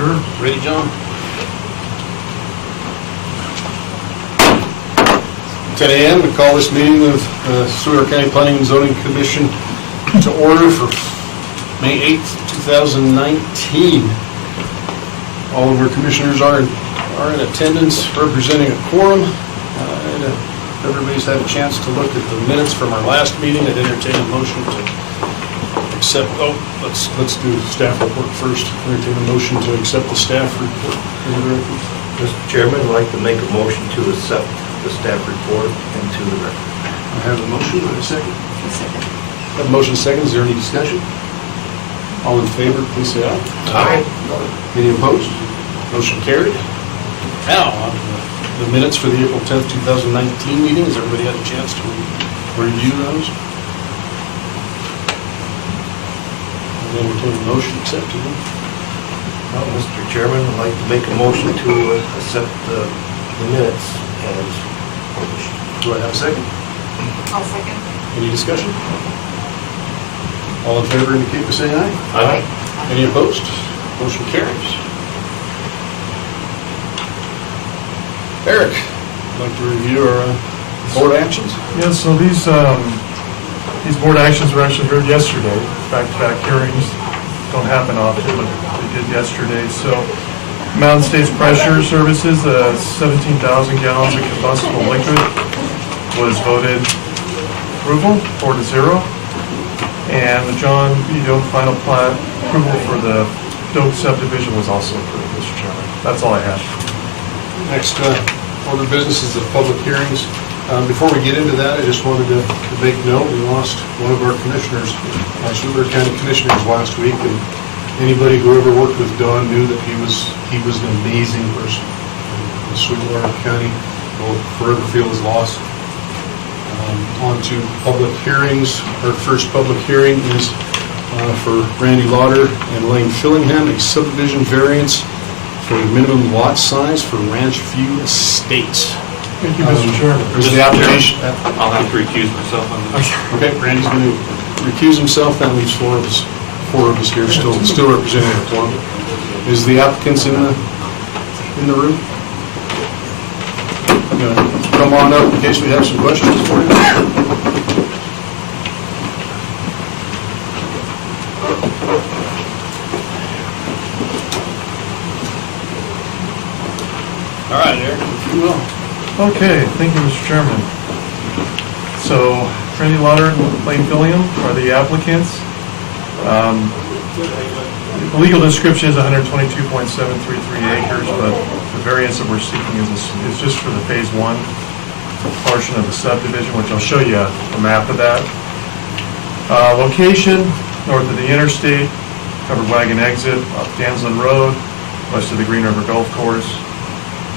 Sure. Ready, John? 10 a.m. to call this meeting of Sweetwater County Planning and Zoning Commission to order for May 8th, 2019. All of our commissioners are in attendance, representing a quorum. Everybody's had a chance to look at the minutes from our last meeting. I'd entertain a motion to accept. Oh, let's do staff report first. Entertain a motion to accept the staff report. Mr. Chairman, I'd like to make a motion to accept the staff report into the record. I have a motion and a second. A second. Have a motion second. Is there any discussion? All in favor, please say aye. Aye. Any opposed? Motion carried. Now, on to the minutes for the April 10th, 2019 meeting. Has everybody had a chance to review those? I'll entertain a motion accepting them. Well, Mr. Chairman, I'd like to make a motion to accept the minutes as published. Do I have a second? I'll second. Any discussion? All in favor indicate by saying aye. Aye. Any opposed? Motion carries. Eric, I'd like to review our board actions. Yeah, so these board actions were actually heard yesterday. Back-to-back hearings don't happen often, but they did yesterday. So Mountain States Pressure Services, 17,000 gallons of combustible liquid was voted approval, 4-0. And the John B. Doak final plat approval for the Doak subdivision was also approved, Mr. Chairman. That's all I have. Next order of business is the public hearings. Before we get into that, I just wanted to make note, we lost one of our commissioners, Sweetwater County Commissioners last week, and anybody who ever worked with Don knew that he was an amazing person. And Sweetwater County will forever feel his loss. On to public hearings. Our first public hearing is for Randy Lauder and Lane Fillingham, a subdivision variance for the minimum lot size for Ranch View Estates. Thank you, Mr. Chairman. There's the application. I'll have to recuse myself on this. Okay, Randy's going to recuse himself. That leaves four of us here still representing the quorum. Is the applicants in the room? Come on up in case we have some questions for you. All right, Eric, if you will. Okay, thank you, Mr. Chairman. So, Randy Lauder and Lane Fillingham are the applicants. The legal description is 122.733 acres, but the variance that we're seeking is just for the Phase 1 portion of the subdivision, which I'll show you a map of that. Location, north of the interstate, covered wagon exit, off Danslin Road, west of the Green River Golf Course.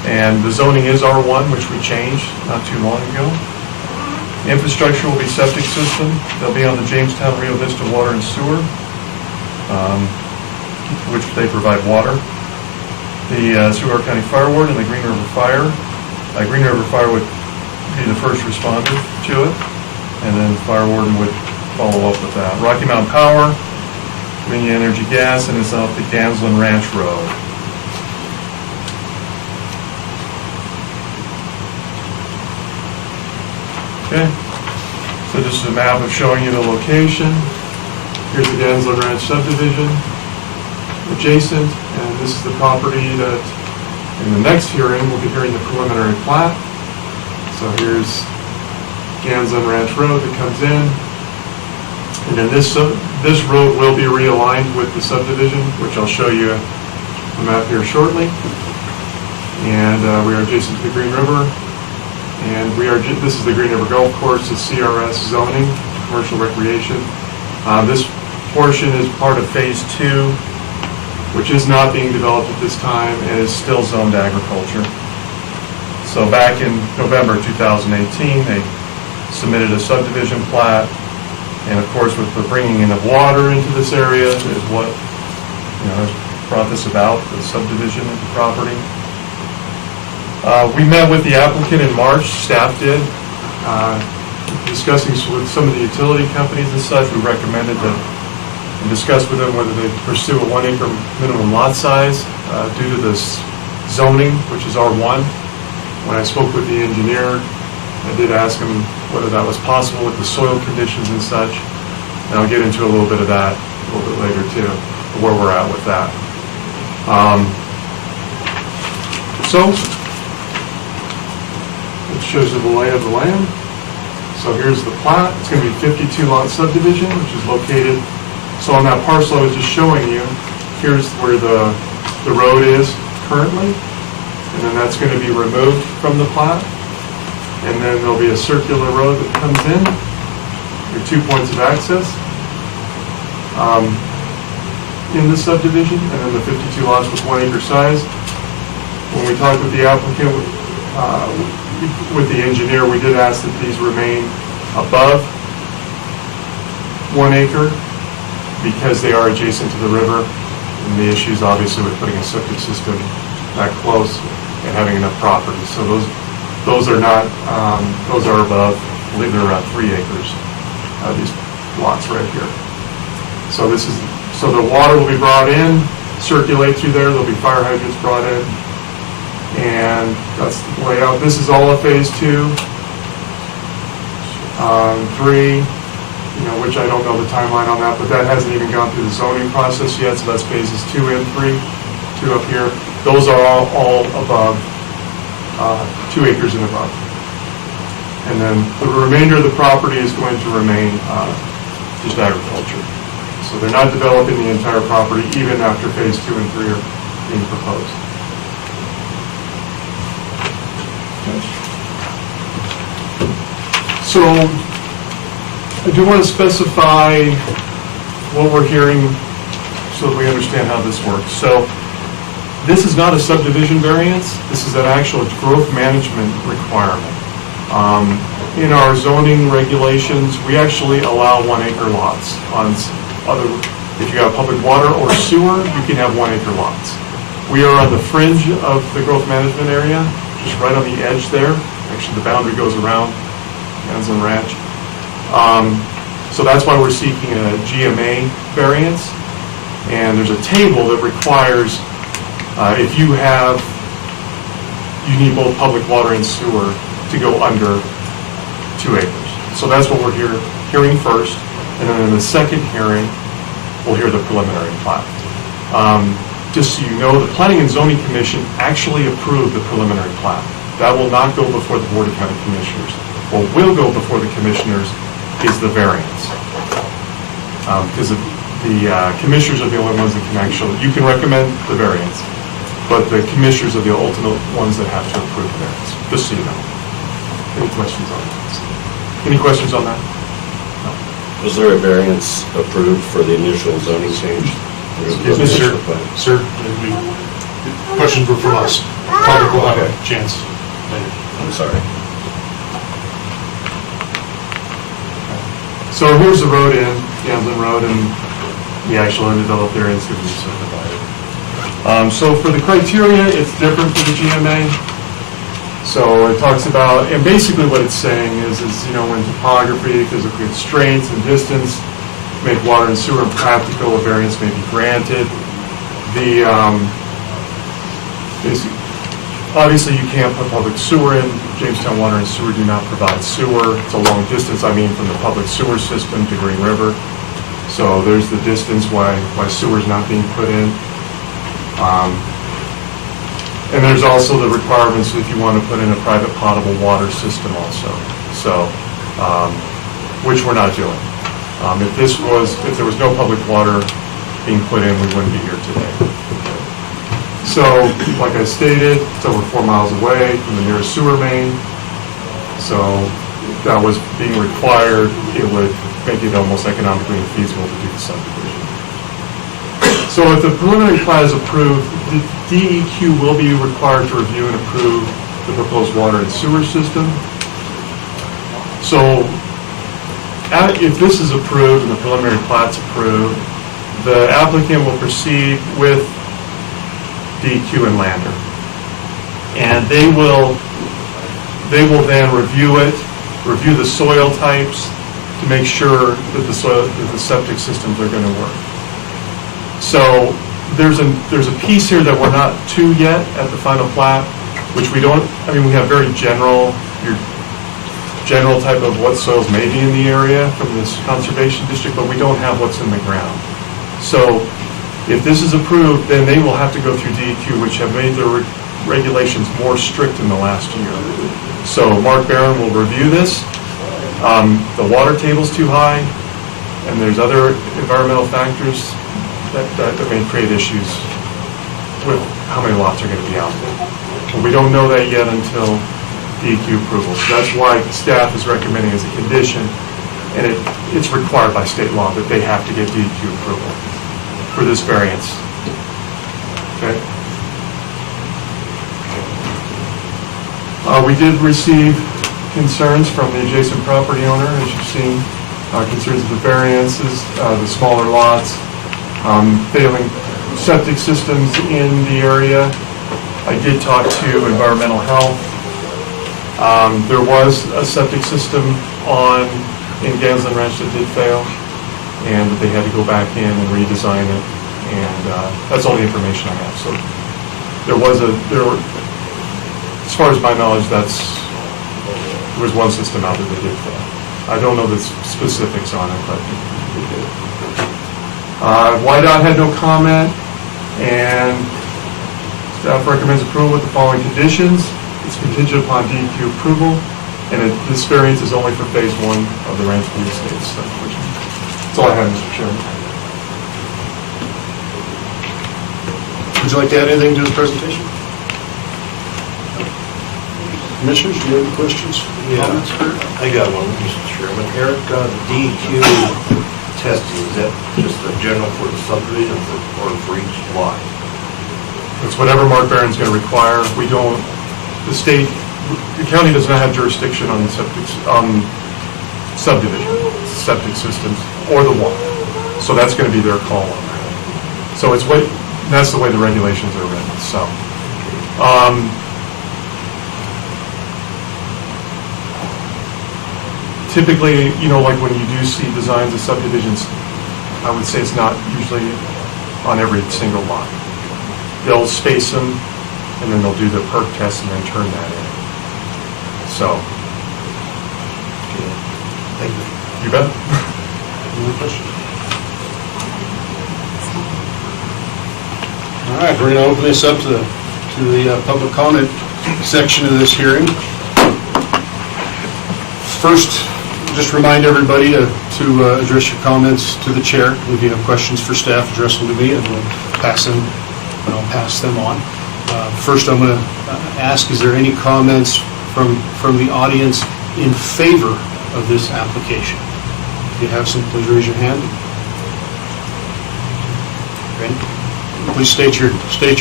And the zoning is R1, which we changed not too long ago. The infrastructure will be septic system. They'll be on the Jamestown Rio Vista Water and Sewer, which they provide water. The Sweetwater County Fire Ward and the Green River Fire. Green River Fire would be the first responder to it, and then Fire Warden would follow up with that. Rocky Mountain Power, Dominion Energy Gas, and it's off the Danslin Ranch Road. Okay, so this is a map of showing you the location. Here's the Danslin Ranch subdivision adjacent, and this is the property that in the next hearing we'll be hearing the preliminary plat. So here's Danslin Ranch Road that comes in, and then this road will be realigned with the subdivision, which I'll show you a map here shortly. And we are adjacent to the Green River. And this is the Green River Golf Course, the CRS zoning, commercial recreation. This portion is part of Phase 2, which is not being developed at this time and is still zoned agriculture. So back in November 2018, they submitted a subdivision plat, and of course with the bringing in of water into this area is what has brought this about, the subdivision of the property. We met with the applicant in March, staff did, discussing with some of the utility companies and such. We recommended that and discussed with them whether they pursue a 1 acre minimum lot size. due to this zoning, which is R1. When I spoke with the engineer, I did ask him whether that was possible with the soil conditions and such, and I'll get into a little bit of that a little bit later too, where we're at with that. So, it shows you the lay of the land. So here's the plat. It's going to be 52 lot subdivision, which is located, so on that parcel I was just showing you, here's where the road is currently, and then that's going to be removed from the plat. And then there'll be a circular road that comes in, your 2 points of access in the subdivision, and then the 52 lots with 1 acre size. When we talked with the applicant, with the engineer, we did ask that these remain above 1 acre because they are adjacent to the river, and the issues obviously with putting a septic system that close and having enough property. So those are not, those are above, I believe they're around 3 acres, these lots right here. So so the water will be brought in, circulate through there, there'll be fire hydrants brought in, and that's the layout. This is all of phase 2. 3, which I don't know the timeline on that, but that hasn't even gone through the zoning process yet, so that's phases 2 and 3, 2 up here. Those are all above 2 acres and above. And then the remainder of the property is going to remain just agriculture. So they're not developing the entire property even after phase 2 and 3 are being proposed. So I do want to specify what we're hearing so that we understand how this works. So this is not a subdivision variance. This is an actual growth management requirement. In our zoning regulations, we actually allow 1 acre lots on if you have public water or sewer, you can have 1 acre lots. We are on the fringe of the growth management area, just right on the edge there. Actually, the boundary goes around Hansen Ranch. So that's why we're seeking a GMA variance. And there's a table that requires if you need both public water and sewer to go under 2 acres. So that's what we're hearing first, and then in the second hearing, we'll hear the preliminary plat. Just so you know, the Planning and Zoning Commission actually approved the preliminary plat. That will not go before the Board of County Commissioners. What will go before the Commissioners is the variance. Because the Commissioners are the only ones that can you can recommend the variance, but the Commissioners are the ultimate ones that have to approve the variance, just so you know. Any questions on that? Any questions on that? No. Was there a variance approved for the initial zoning change? Yes, sir. Sir, questions were from us. Public will have a chance later. I'm sorry. So here's the road in, Gamblin Road, and the actual undeveloped area is going to be subdivided. So for the criteria, it's different for the GMA. So it talks about, and basically what it's saying is when topography, physical constraints, and distance make water and sewer impractical, a variance may be granted. Obviously you can't put public sewer in. Jamestown Water and Sewer do not provide sewer. It's a long distance, from the public sewer system to Green River. So there's the distance why sewer's not being put in. And there's also the requirements if you want to put in a private potable water system also. So, which we're not doing. If there was no public water being put in, we wouldn't be here today. So, like I stated, it's over 4 miles away from the nearest sewer main. So, if that was being required, it would make it almost economically infeasible to do the subdivision. So if the preliminary plat is approved, the DEQ will be required to review and approve the proposed water and sewer system. So if this is approved and the preliminary plat's approved, the applicant will proceed with DEQ and Lander. And they will then review the soil types to make sure that the septic systems are going to work. So there's a piece here that we're not to yet at the final plat, which we don't, I mean, we have very general, your general type of what soils may be in the area from this conservation district, but we don't have what's in the ground. So if this is approved, then they will have to go through DEQ, which have made their regulations more strict in the last year. So Mark Barron will review this. The water table's too high, and there's other environmental factors that may create issues with how many lots are going to be out there. But we don't know that yet until DEQ approval. So that's why staff is recommending as a condition, and it's required by state law that they have to get DEQ approval for this variance. Okay? We did receive concerns from the adjacent property owner, as you've seen, concerns of the variances, the smaller lots, failing septic systems in the area. I did talk to environmental health. There was a septic system in Gansland Ranch that did fail, and they had to go back in and redesign it, and that's all the information I have. So as far as my knowledge, there was one system out there that did fail. I don't know the specifics on it, but it did. YDOT had no comment, and staff recommends approval with the following conditions. It's contingent upon DEQ approval, and this variance is only for phase 1 of the Ranch View Estates subdivision. That's all I have, Mr. Chairman. Would you like to add anything to the presentation? Commissioners, do you have any questions? Comments? I got one, Mr. Chairman. Eric, DEQ testing, is that just a general for the subdivision or for each lot? It's whatever Mark Barron's going to require. We don't, the county does not have jurisdiction on subdivision, septic systems, or the water. So that's going to be their call on that. So that's the way the regulations are written, so. Typically, like when you do see designs of subdivisions, I would say it's not usually on every single lot. They'll space them, and then they'll do the perk test and then turn that in. So. Thank you. You bet. Any other questions? All right, we're going to open this up to the public comment section of this hearing. First, just remind everybody to address your comments to the chair. If you have questions for staff, address them to me, and we'll pass them on. First, I'm going to ask, is there any comments from the audience in favor of this application? If you have some, please raise your hand. Randy, please state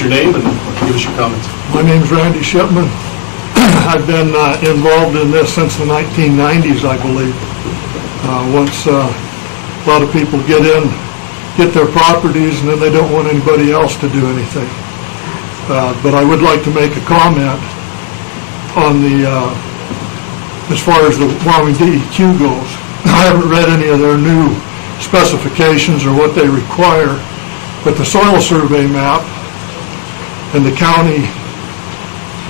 your name and give us your comments. My name's Randy Shipman. I've been involved in this since the 1990s, I believe. Once a lot of people get their properties, and then they don't want anybody else to do anything. But I would like to make a comment on as far as the Wyoming DEQ goes. I haven't read any of their new specifications or what they require, but the soil survey map and the county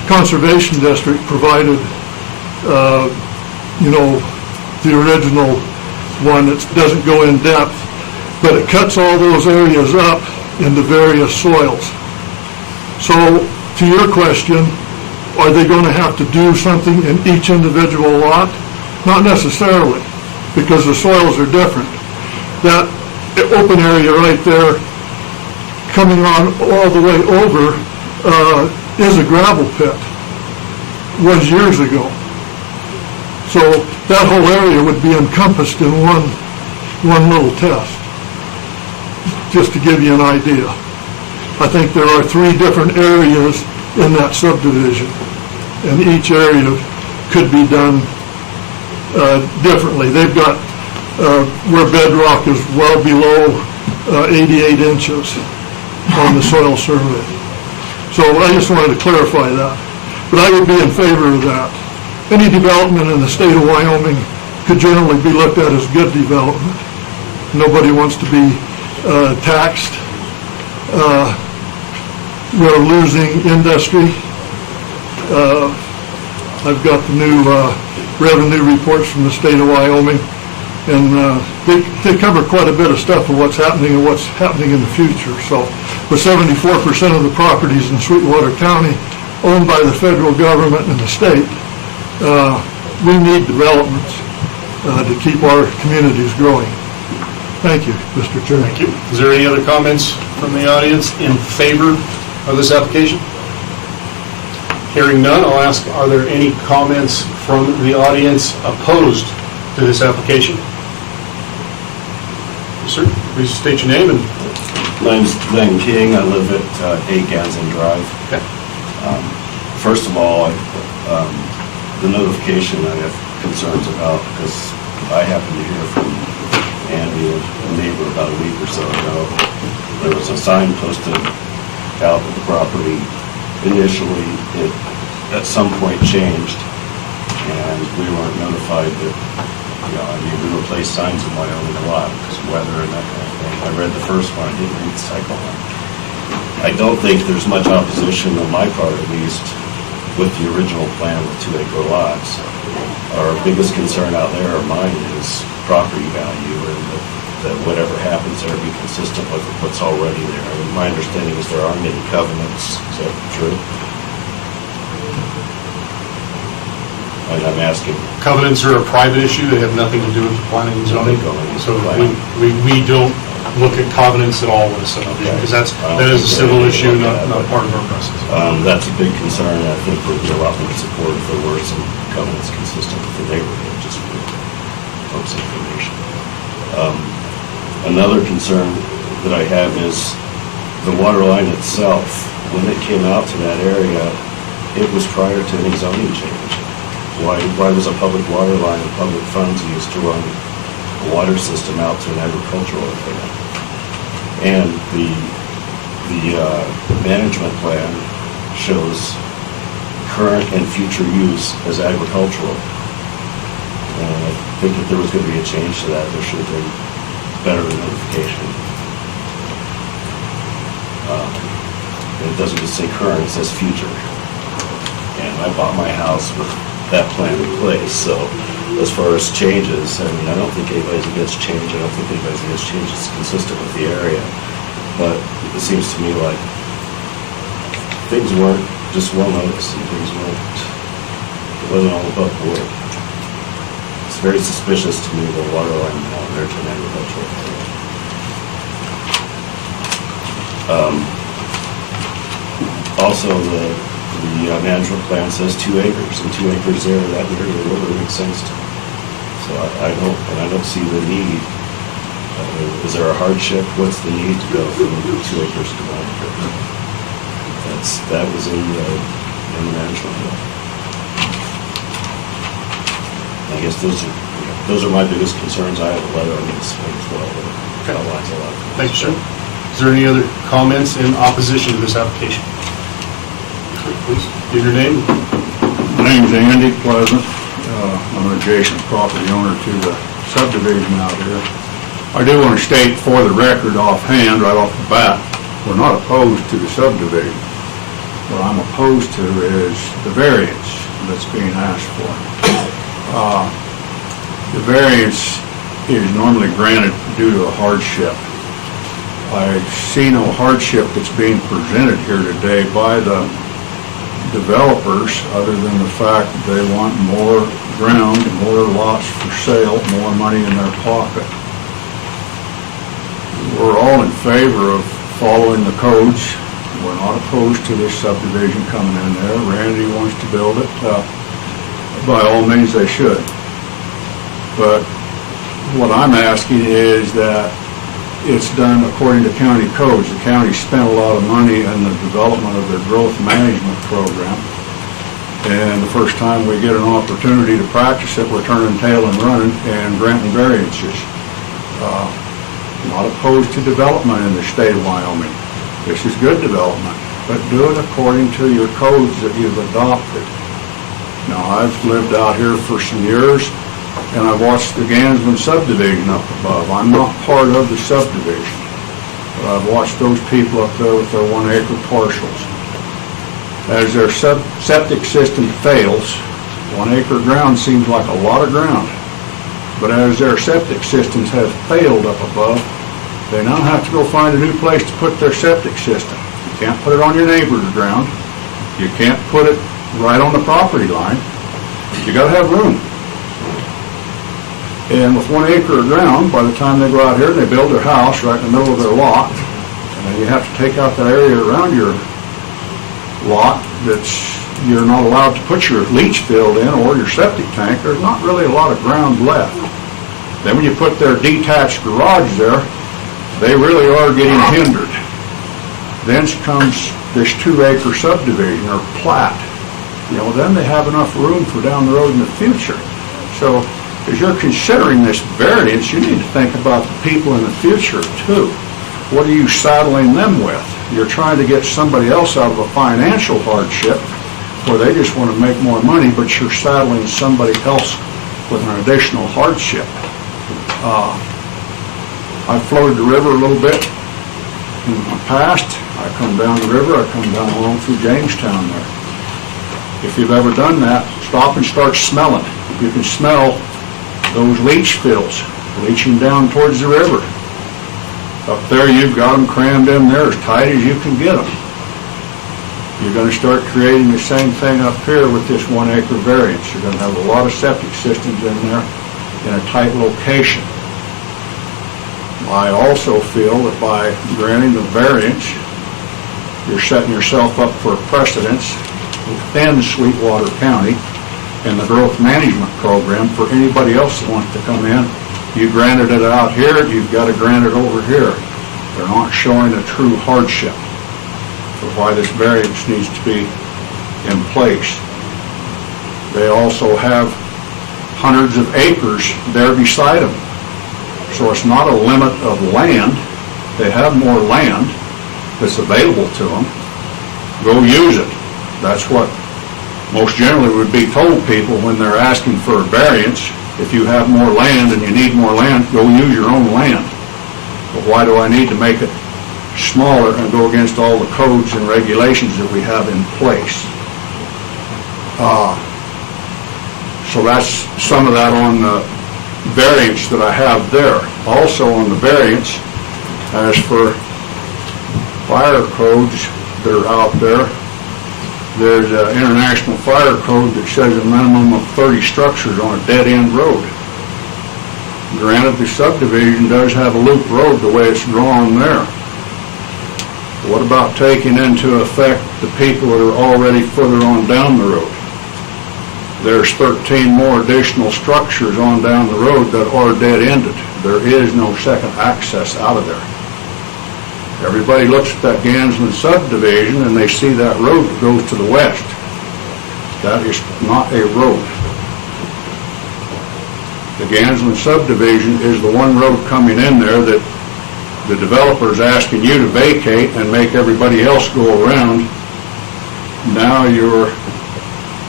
conservation district provided, the original one that doesn't go in depth, but it cuts all those areas up into various soils. So, to your question, are they going to have to do something in each individual lot? Not necessarily, because the soils are different. That open area right there, coming on all the way over, is a gravel pit. Was years ago. So that whole area would be encompassed in one little test, just to give you an idea. I think there are 3 different areas in that subdivision, and each area could be done differently. They've got where bedrock is well below 88 inches on the soil survey. So I just wanted to clarify that. But I would be in favor of that. Any development in the state of Wyoming could generally be looked at as good development. Nobody wants to be taxed We're losing industry. I've got the new revenue reports from the state of Wyoming, and they cover quite a bit of stuff of what's happening and what's happening in the future. So with 74% of the properties in Sweetwater County owned by the federal government and the state, we need developments to keep our communities growing. Thank you, Mr. Chairman. Thank you. Is there any other comments from the audience in favor of this application? Hearing none, I'll ask, are there any comments from the audience opposed to this application? Yes, sir. Please state your name and... My name's Glenn King. I live at 8 Ganson Drive. Okay. First of all, the notification I have concerns about, because I happened to hear from Andy, a neighbor, about a week or so ago. There was a sign posted out at the property. Initially, it at some point changed, and we weren't notified that, we replace signs in Wyoming a lot because of weather and that kind of thing. I read the first one, I didn't read the second one. I don't think there's much opposition on my part, at least, with the original plan with 2-acre lots. Our biggest concern out there, or mine, is property value, and that whatever happens there be consistent with what's already there. And my understanding is there aren't any covenants. Is that true? I'm asking. Covenants are a private issue. They have nothing to do with the planning and zoning. So we don't look at covenants at all with a subdivision, because that is a civil issue, not part of our process. That's a big concern. I think there'd be a lot more support if there were some covenants consistent with the neighborhood, just for folks' information. Another concern that I have is the water line itself. When it came out to that area, it was prior to any zoning change. Why was a public water line and public funds used to run a water system out to an agricultural area? And the management plan shows current and future use as agricultural. And I think if there was going to be a change to that, there should have been better notification. It doesn't just say current, it says future. And I bought my house with that plan in place, so as far as changes, I mean, I don't think anybody's against change. I don't think anybody's against change that's consistent with the area. But it seems to me like things weren't just well noticed, and things weren't, it wasn't all above board. It's very suspicious to me, the water line down there to an agricultural area. Also, the management plan says 2 acres, and 2 acres there, that area really makes sense to me. So I don't see the need. Is there a hardship? What's the need to go from 2 acres to 1 acre? That was in the management plan. I guess those are my biggest concerns. I have a letter on this as well that outlines a lot. Thank you, sir. Is there any other comments in opposition to this application? Please give your name. My name's Andy Pleasant. I'm an adjacent property owner to the subdivision out here. I do want to state for the record offhand, right off the bat, we're not opposed to the subdivision. What I'm opposed to is the variance that's being asked for. The variance is normally granted due to a hardship. I see no hardship that's being presented here today by the developers, other than the fact that they want more ground, more lots for sale, more money in their pocket. We're all in favor of following the codes. We're not opposed to this subdivision coming in there. Randy wants to build it. By all means, they should. But what I'm asking is that it's done according to county codes. The county spent a lot of money in the development of their growth management program. And the first time we get an opportunity to practice it, we're turning tail and running and granting variances. Not opposed to development in the state of Wyoming. This is good development, but do it according to your codes that you've adopted. Now, I've lived out here for some years, and I've watched the Gansman subdivision up above. I'm not part of the subdivision. I've watched those people up there with their 1 acre parcels. As their septic system fails, 1 acre of ground seems like a lot of ground. But as their septic systems have failed up above, they now have to go find a new place to put their septic system. You can't put it on your neighbor's ground. You can't put it right on the property line. You gotta have room. And with 1 acre of ground, by the time they go out here, they build their house right in the middle of their lot. And then you have to take out that area around your lot you're not allowed to put your leach field in or your septic tank. There's not really a lot of ground left. Then when you put their detached garage there, they really are getting hindered. Then comes this 2 acre subdivision or plat. Then they have enough room for down the road in the future. So as you're considering this variance, you need to think about the people in the future too. What are you saddling them with? You're trying to get somebody else out of a financial hardship where they just want to make more money, but you're saddling somebody else with an additional hardship. I've floated the river a little bit in my past. I come down the river, I come down along through Jamestown there. If you've ever done that, stop and start smelling. You can smell those leach fields leaching down towards the river. Up there, you've got them crammed in there as tight as you can get them. You're going to start creating the same thing up here with this 1 acre variance. You're going to have a lot of septic systems in there in a tight location. I also feel that by granting the variance, you're setting yourself up for a precedence within Sweetwater County and the growth management program for anybody else that wants to come in. You granted it out here, you've got to grant it over here. They're not showing a true hardship for why this variance needs to be in place. They also have hundreds of acres there beside them. So it's not a limit of land. They have more land that's available to them. Go use it. That's what most generally would be told people when they're asking for a variance. If you have more land and you need more land, go use your own land. But why do I need to make it smaller and go against all the codes and regulations that we have in place? So that's some of that on the variance that I have there. Also on the variance, as for fire codes that are out there, there's an international fire code that says a minimum of 30 structures on a dead-end road. Granted, the subdivision does have a loop road the way it's drawn there. What about taking into effect the people that are already further on down the road? There's 13 more additional structures on down the road that are dead-ended. There is no second access out of there. Everybody looks at that Gansman subdivision and they see that road that goes to the west. That is not a road. The Gansman subdivision is the one road coming in there that the developer is asking you to vacate and make everybody else go around. Now you're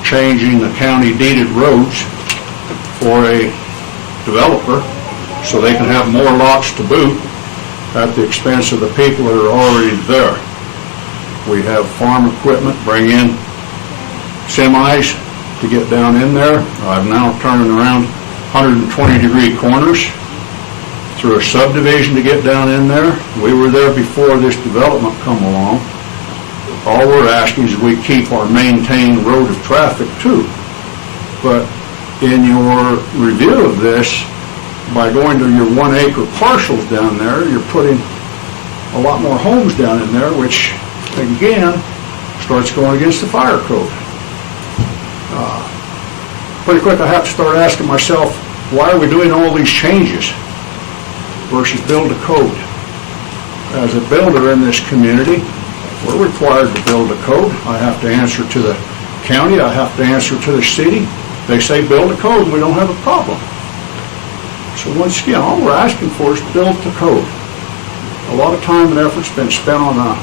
changing the county deeded roads for a developer so they can have more lots to boot at the expense of the people that are already there. We have farm equipment bring in semis to get down in there. I'm now turning around 120-degree corners through a subdivision to get down in there. We were there before this development come along. All we're asking is we keep our maintained road of traffic too. But in your review of this, by going to your 1 acre parcels down there, you're putting a lot more homes down in there, which again starts going against the fire code. Pretty quick I have to start asking myself, why are we doing all these changes versus build a code? As a builder in this community, we're required to build a code. I have to answer to the county, I have to answer to the city. They say build a code and we don't have a problem. So once again, all we're asking for is build the code. A lot of time and effort's been spent on a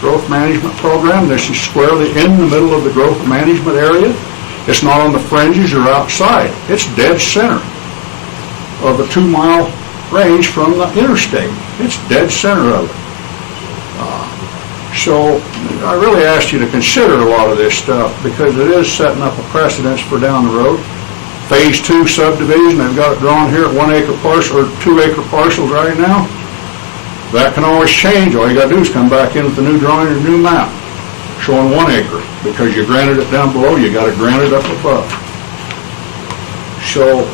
growth management program. This is squarely in the middle of the growth management area. It's not on the fringes or outside. It's dead center of a 2-mile range from the interstate. It's dead center of it. So I really asked you to consider a lot of this stuff because it is setting up a precedence for down the road. Phase 2 subdivision, they've got it drawn here at 1 acre parcel or 2 acre parcels right now. That can always change. All you gotta do is come back in with the new drawing or new map showing 1 acre. Because you granted it down below, you gotta grant it up above. So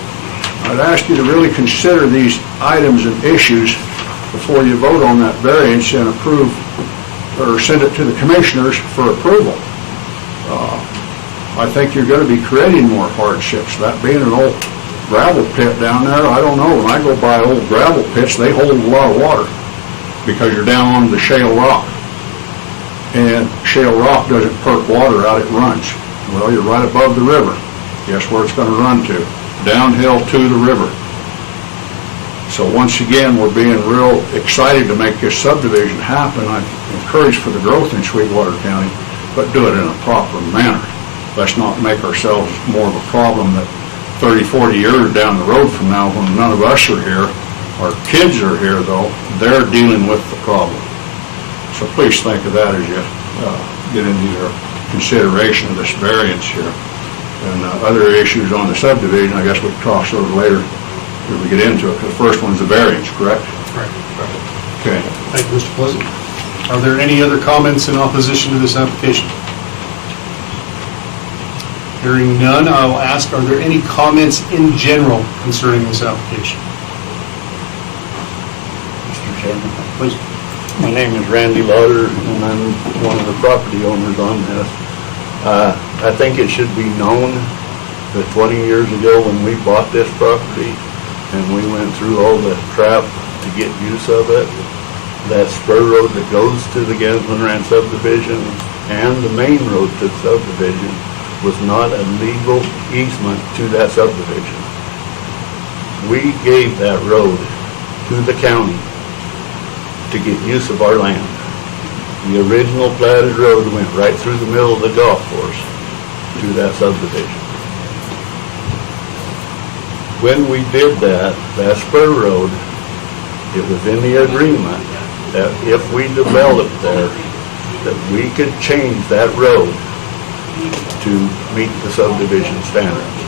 I'd ask you to really consider these items and issues before you vote on that variance and approve or send it to the commissioners for approval. I think you're going to be creating more hardships. That being an old gravel pit down there, I don't know. When I go by old gravel pits, they hold a lot of water because you're down on the shale rock. And shale rock doesn't perk water out, it runs. Well, you're right above the river. Guess where it's going to run to? Downhill to the river. So once again, we're being real excited to make this subdivision happen. I'm encouraged for the growth in Sweetwater County, but do it in a proper manner. Let's not make ourselves more of a problem that 30, 40 years down the road from now, when none of us are here, our kids are here though, they're dealing with the problem. So please think of that as you get into your consideration of this variance here. And other issues on the subdivision, I guess we'll cross over later if we get into it. The first one's the variance, correct? Right. Okay. Thank you, Mr. Pleasant. Are there any other comments in opposition to this application? Hearing none, I will ask, are there any comments in general concerning this application? Mr. Chairman. Please. My name is Randy Lauder, and I'm one of the property owners on this. I think it should be known that 20 years ago when we bought this property and we went through all the crap to get use of it, that spur road that goes to the Gansman Ranch subdivision and the main road to the subdivision was not a legal easement to that subdivision. We gave that road to the county to get use of our land. The original platted road went right through the middle of the golf course to that subdivision. When we did that spur road, it was in the agreement that if we developed there, that we could change that road to meet the subdivision standards.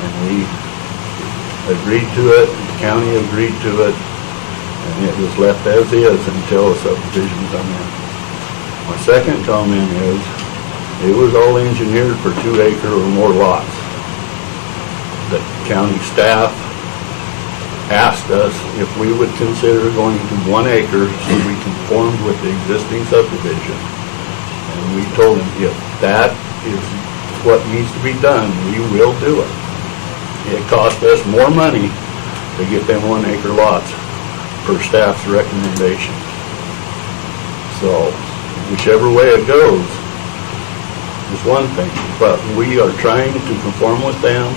And we agreed to it, the county agreed to it, and it was left as is until the subdivision come in. My second comment is, it was all engineered for 2 acre or more lots. The county staff asked us if we would consider going to 1 acre so we conformed with the existing subdivision. And we told them, if that is what needs to be done, we will do it. It cost us more money to get them 1 acre lots per staff's recommendation. So whichever way it goes is one thing, but we are trying to conform with them.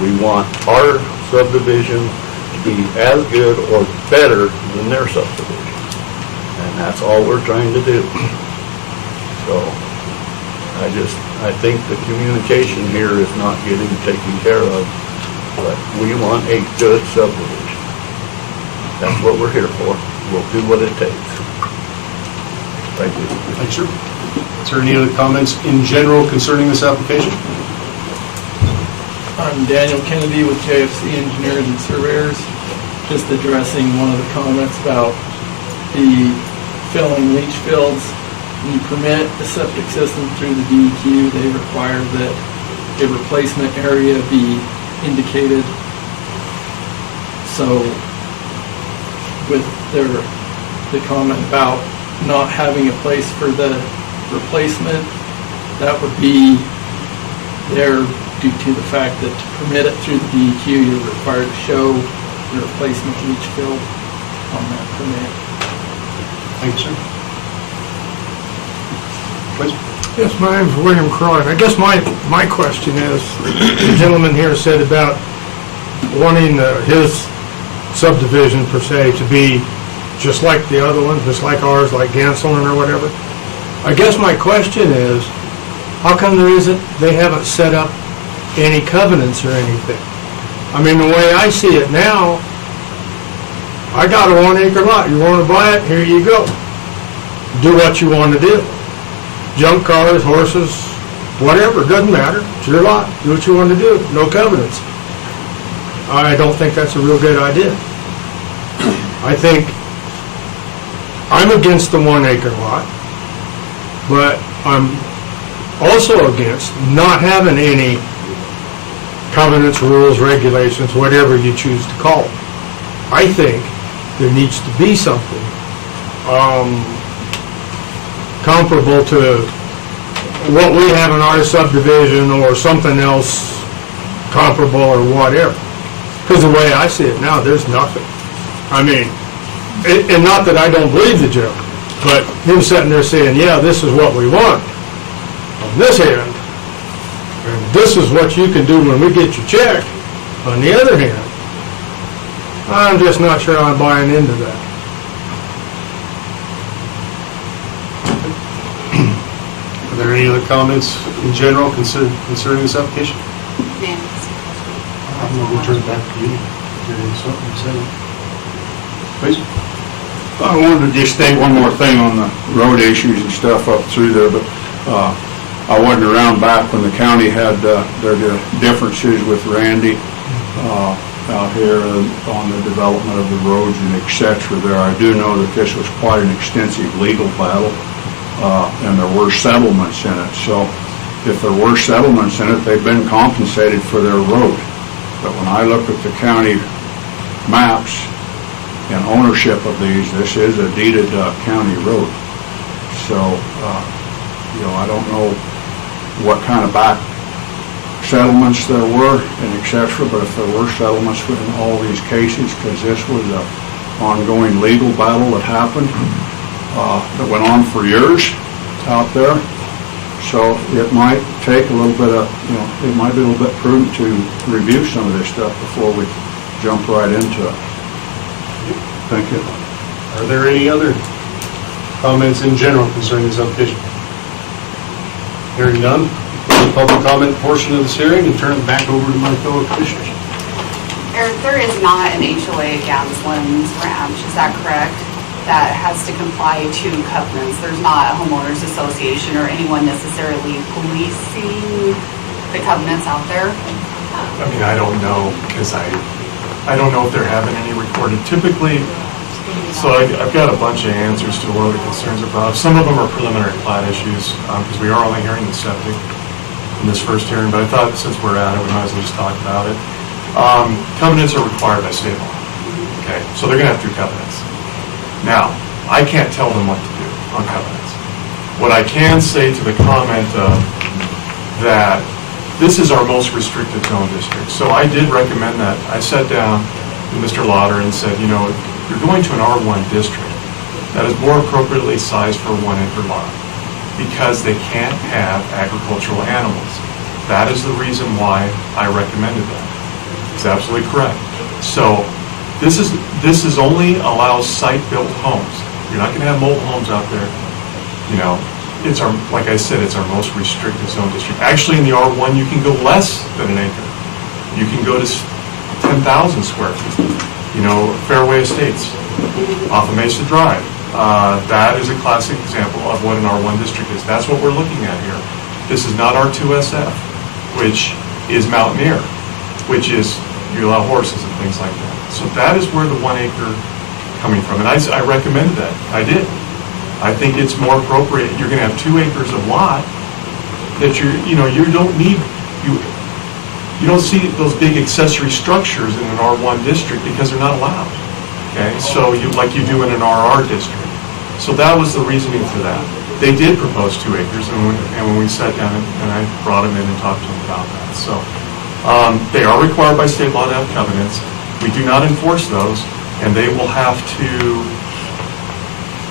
We want our subdivision to be as good or better than their subdivision. And that's all we're trying to do. So I think the communication here is not getting taken care of, but we want a good subdivision. That's what we're here for. We'll do what it takes. Thank you. Thanks, sir. Is there any other comments in general concerning this application? I'm Daniel Kennedy with JFC Engineers and Surveyors, just addressing one of the comments about the filling leach fields. When you permit a septic system through the DEQ, they require that a replacement area be indicated. So with the comment about not having a place for the replacement, that would be there due to the fact that to permit it through the DEQ, you're required to show the replacement leach field on that permit. Thank you, sir. Please. Yes, my name's William Croy. I guess my question is, the gentleman here said about wanting his subdivision per se to be just like the other one, just like ours, like Ganseland or whatever. I guess my question is, how come they haven't set up any covenants or anything? I mean, the way I see it now, I got a 1 acre lot, you wanna buy it, here you go. Do what you wanna do. Junk cars, horses, whatever, doesn't matter, it's your lot, do what you wanna do, no covenants. I don't think that's a real good idea. I think, I'm against the 1 acre lot, but I'm also against not having any covenants, rules, regulations, whatever you choose to call it. I think there needs to be something comparable to what we have in our subdivision or something else comparable or whatever. Because the way I see it now, there's nothing. I mean, and not that I don't believe the gentleman, but him sitting there saying, yeah, this is what we want. On this hand, and this is what you can do when we get your check. On the other hand, I'm just not sure I'm buying into that. Are there any other comments in general concerning this application? I'm going to turn it back to you. Is there something to say? Please. I wanted to just state one more thing on the road issues and stuff up through there, but I wasn't around back when the county had their differences with Randy out here on the development of the roads and et cetera there. I do know that this was quite an extensive legal battle, and there were settlements in it. So if there were settlements in it, they've been compensated for their road. But when I look at the county maps and ownership of these, this is a deeded county road. So, I don't know what kind of back settlements there were and et cetera, but if there were settlements in all these cases, because this was an ongoing legal battle that happened, that went on for years out there. So it might take a little bit of, it might be a little bit prudent to review some of this stuff before we jump right into it. Thank you. Are there any other comments in general concerning this application? Hearing none, the public comment portion of this hearing and turn it back over to my fellow commissioners. Eric, there is not an HOA Gansland's Ranch, is that correct? That has to comply to covenants. There's not a homeowners association or anyone necessarily policing the covenants out there? I mean, I don't know, because I don't know if they're having any recorded. Typically, so I've got a bunch of answers to a lot of the concerns about. Some of them are preliminary plat issues, because we are only hearing the septic in this first hearing, but I thought since we're at it, we might as well just talk about it. Covenants are required by state law. Okay, so they're gonna have 2 covenants. Now, I can't tell them what to do on covenants. What I can say to the comment of that this is our most restricted zone district. So I did recommend that. I sat down with Mr. Lauder and said, you're going to an R1 district that is more appropriately sized for a 1 acre lot because they can't have agricultural animals. That is the reason why I recommended that. It's absolutely correct. So this is only allows site-built homes. You're not going to have mobile homes out there. It's our, like I said, it's our most restricted zone district. Actually, in the R1, you can go less than an acre. You can go to 10,000 square feet. Fairway Estates off of Mesa Drive. That is a classic example of what an R1 district is. That's what we're looking at here. This is not R2SF, which is Mountaineer, which is you allow horses and things like that. So that is where the 1 acre coming from. And I recommended that. I did. I think it's more appropriate. You're going to have 2 acres of lot that you don't need. You don't see those big accessory structures in an R1 district because they're not allowed. Okay, so like you do in an RR district. So that was the reasoning for that. They did propose 2 acres, and when we sat down and I brought them in and talked to them about that. So they are required by state law to have covenants. We do not enforce those, and they will have to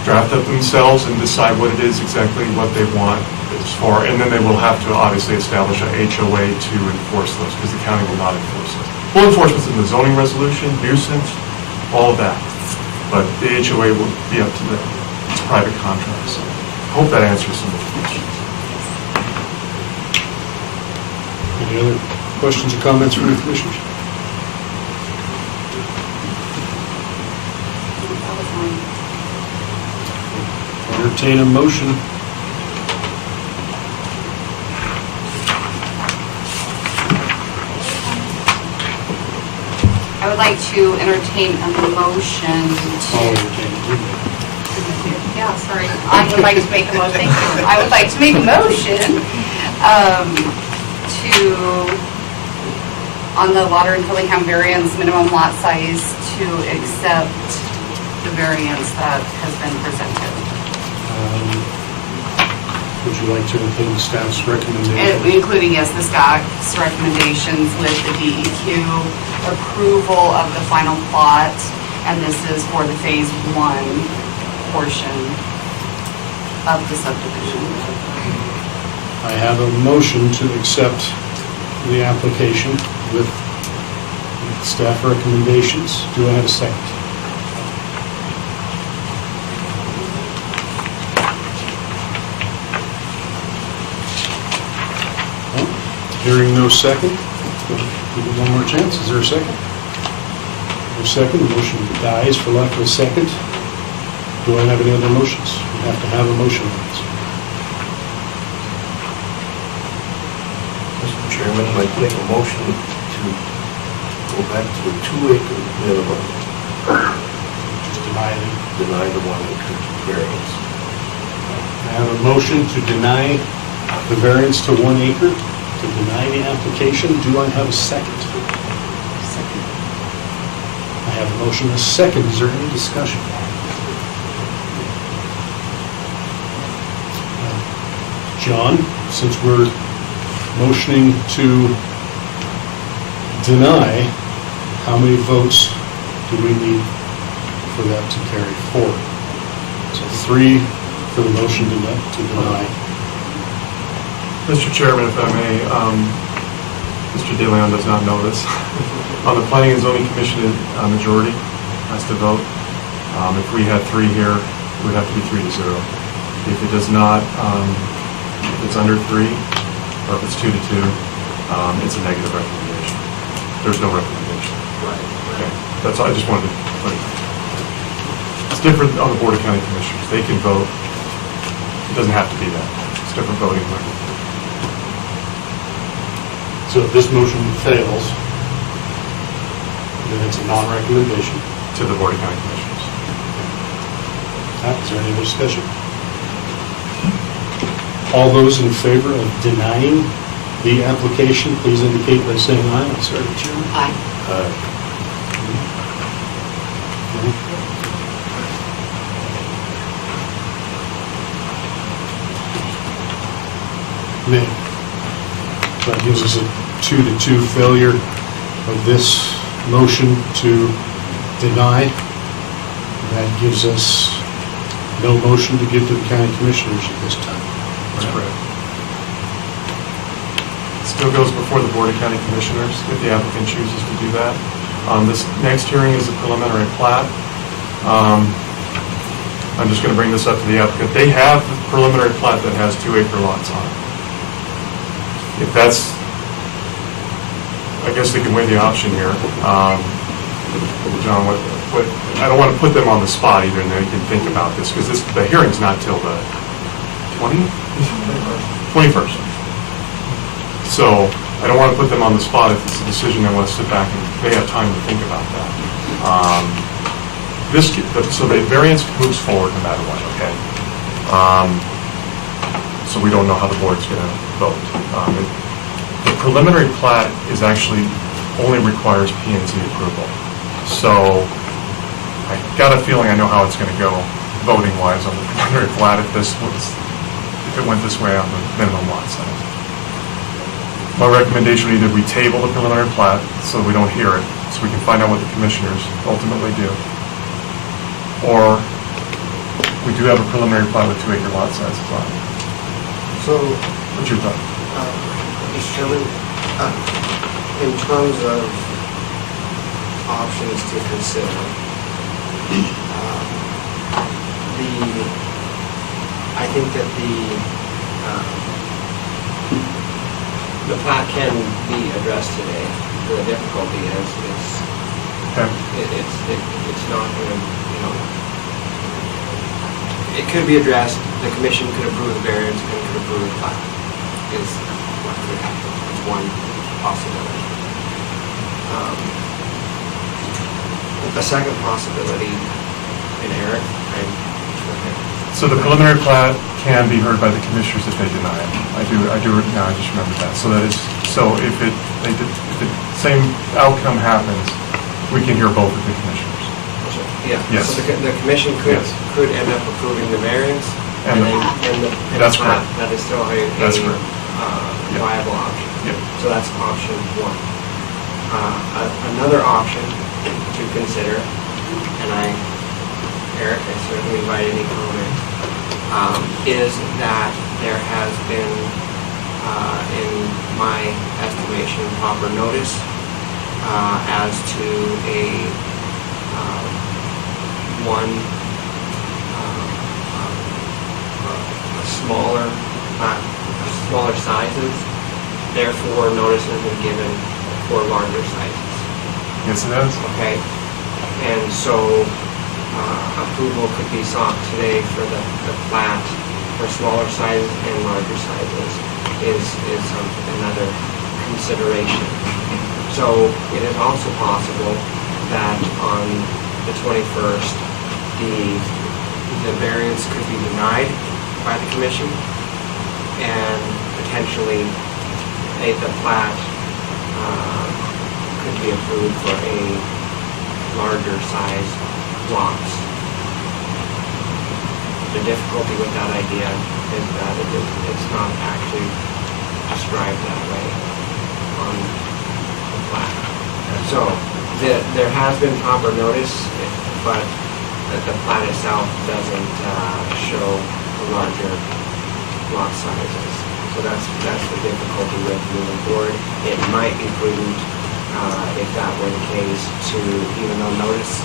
draft up themselves and decide what it is exactly what they want as far, and then they will have to obviously establish a HOA to enforce those, because the county will not enforce those. Full enforcement's in the zoning resolution, nuisance, all of that. But the HOA will be up to them. It's private contract, so I hope that answers some of the questions. Any other questions or comments from the commissioners? entertain a motion. I would like to entertain a motion I'll to, entertain it. yeah, sorry, I would like to make a motion, thank you. I would like to make a motion on the Water and Tillingham variance minimum lot size to accept the variance that has been presented. Would you like to entertain the staff's recommendation? Including, yes, the staff's recommendations with the DEQ approval of the final plot, and this is for the Phase 1 portion of the subdivision. I have a motion to accept the application with staff recommendations. Do I have a second? Hearing no second, give it one more chance. Is there a second? No second, the motion dies for lack of a second. Do I have any other motions? We have to have a motion on this. Mr. Chairman, I'd like to make a motion to go back to the 2-acre minimum, Just deny it. deny the 1-acre variance. I have a motion to deny the variance to 1 acre, to deny the application. Do I have a second? Second. I have a motion and a second. Is there any discussion? John, since we're motioning to deny, how many votes do we need for that to carry forward? So 3 for the motion to deny. Mr. Chairman, if I may, Mr. DeLeon does not know this. On the Planning and Zoning Commission, a majority has to vote. If we had 3 here, it would have to be 3-0. If it does not, if it's under 3, or if it's 2-2, it's a negative recommendation. There's no recommendation. Right. Okay, that's all, I just wanted to put it. It's different on the Board of County Commissioners. They can vote. It doesn't have to be that. It's different voting record. So if this motion fails, then it's a non-recommendation. To the Board of County Commissioners. Is there any other discussion? All those in favor of denying the application, please indicate by saying aye. I'll start with you. Aye. Nay. That gives us a 2-2 failure of this motion to deny. That gives us no motion to give to the county commissioners at this time. That's correct. It still goes before the Board of County Commissioners if the applicant chooses to do that. This next hearing is a preliminary plat. I'm just going to bring this up to the applicant. They have a preliminary plat that has 2-acre lots on it. If that's, I guess we can weigh the option here. John, I don't want to put them on the spot either, and they can think about this, because the hearing's not till the 21st. So I don't want to put them on the spot if it's a decision they want to sit back and they have time to think about that. So the variance moves forward no matter what, okay? So we don't know how the board's going to vote. The preliminary plat is actually only requires P&Z approval. So I got a feeling I know how it's going to go voting-wise on the preliminary plat if it went this way on the minimum lot size. My recommendation would either we table the preliminary plat so we don't hear it, so we can find out what the commissioners ultimately do, or we do have a preliminary plat with 2-acre lot sizes on it. So, What's your thought? Mr. Chairman, in terms of options to consider, I think that the plat can be addressed today. The difficulty is Okay. it's not going to, it could be addressed, the commission could approve the variance and could approve the plat, is what could happen. It's one possibility. A second possibility, and Eric, So the preliminary plat can be heard by the commissioners if they deny it. I just remembered that. So that is, so if the same outcome happens, we can hear both of the commissioners. yeah. Yes. So the commission could, Yes. could end up approving the variance And and the that's plat, correct. that is still a That's correct. Yeah. viable option. Yeah. So that's option one. Another option to consider, and Eric, I certainly invite any comment, is that there has been, in my estimation, proper notice as to a smaller sizes. Therefore, notice has been given for larger sizes. Yes, it is. Okay, and so approval could be sought today for the plat for smaller sizes and larger sizes is another consideration. So it is also possible that on the 21st, the variance could be denied by the commission and potentially the plat could be approved for a larger size lots. The difficulty with that idea is that it's not actually described that way on the plat. So there has been proper notice, but the plat itself doesn't show larger lot sizes. So that's the difficulty with moving forward. It might be prudent, if that were the case, to, even though notice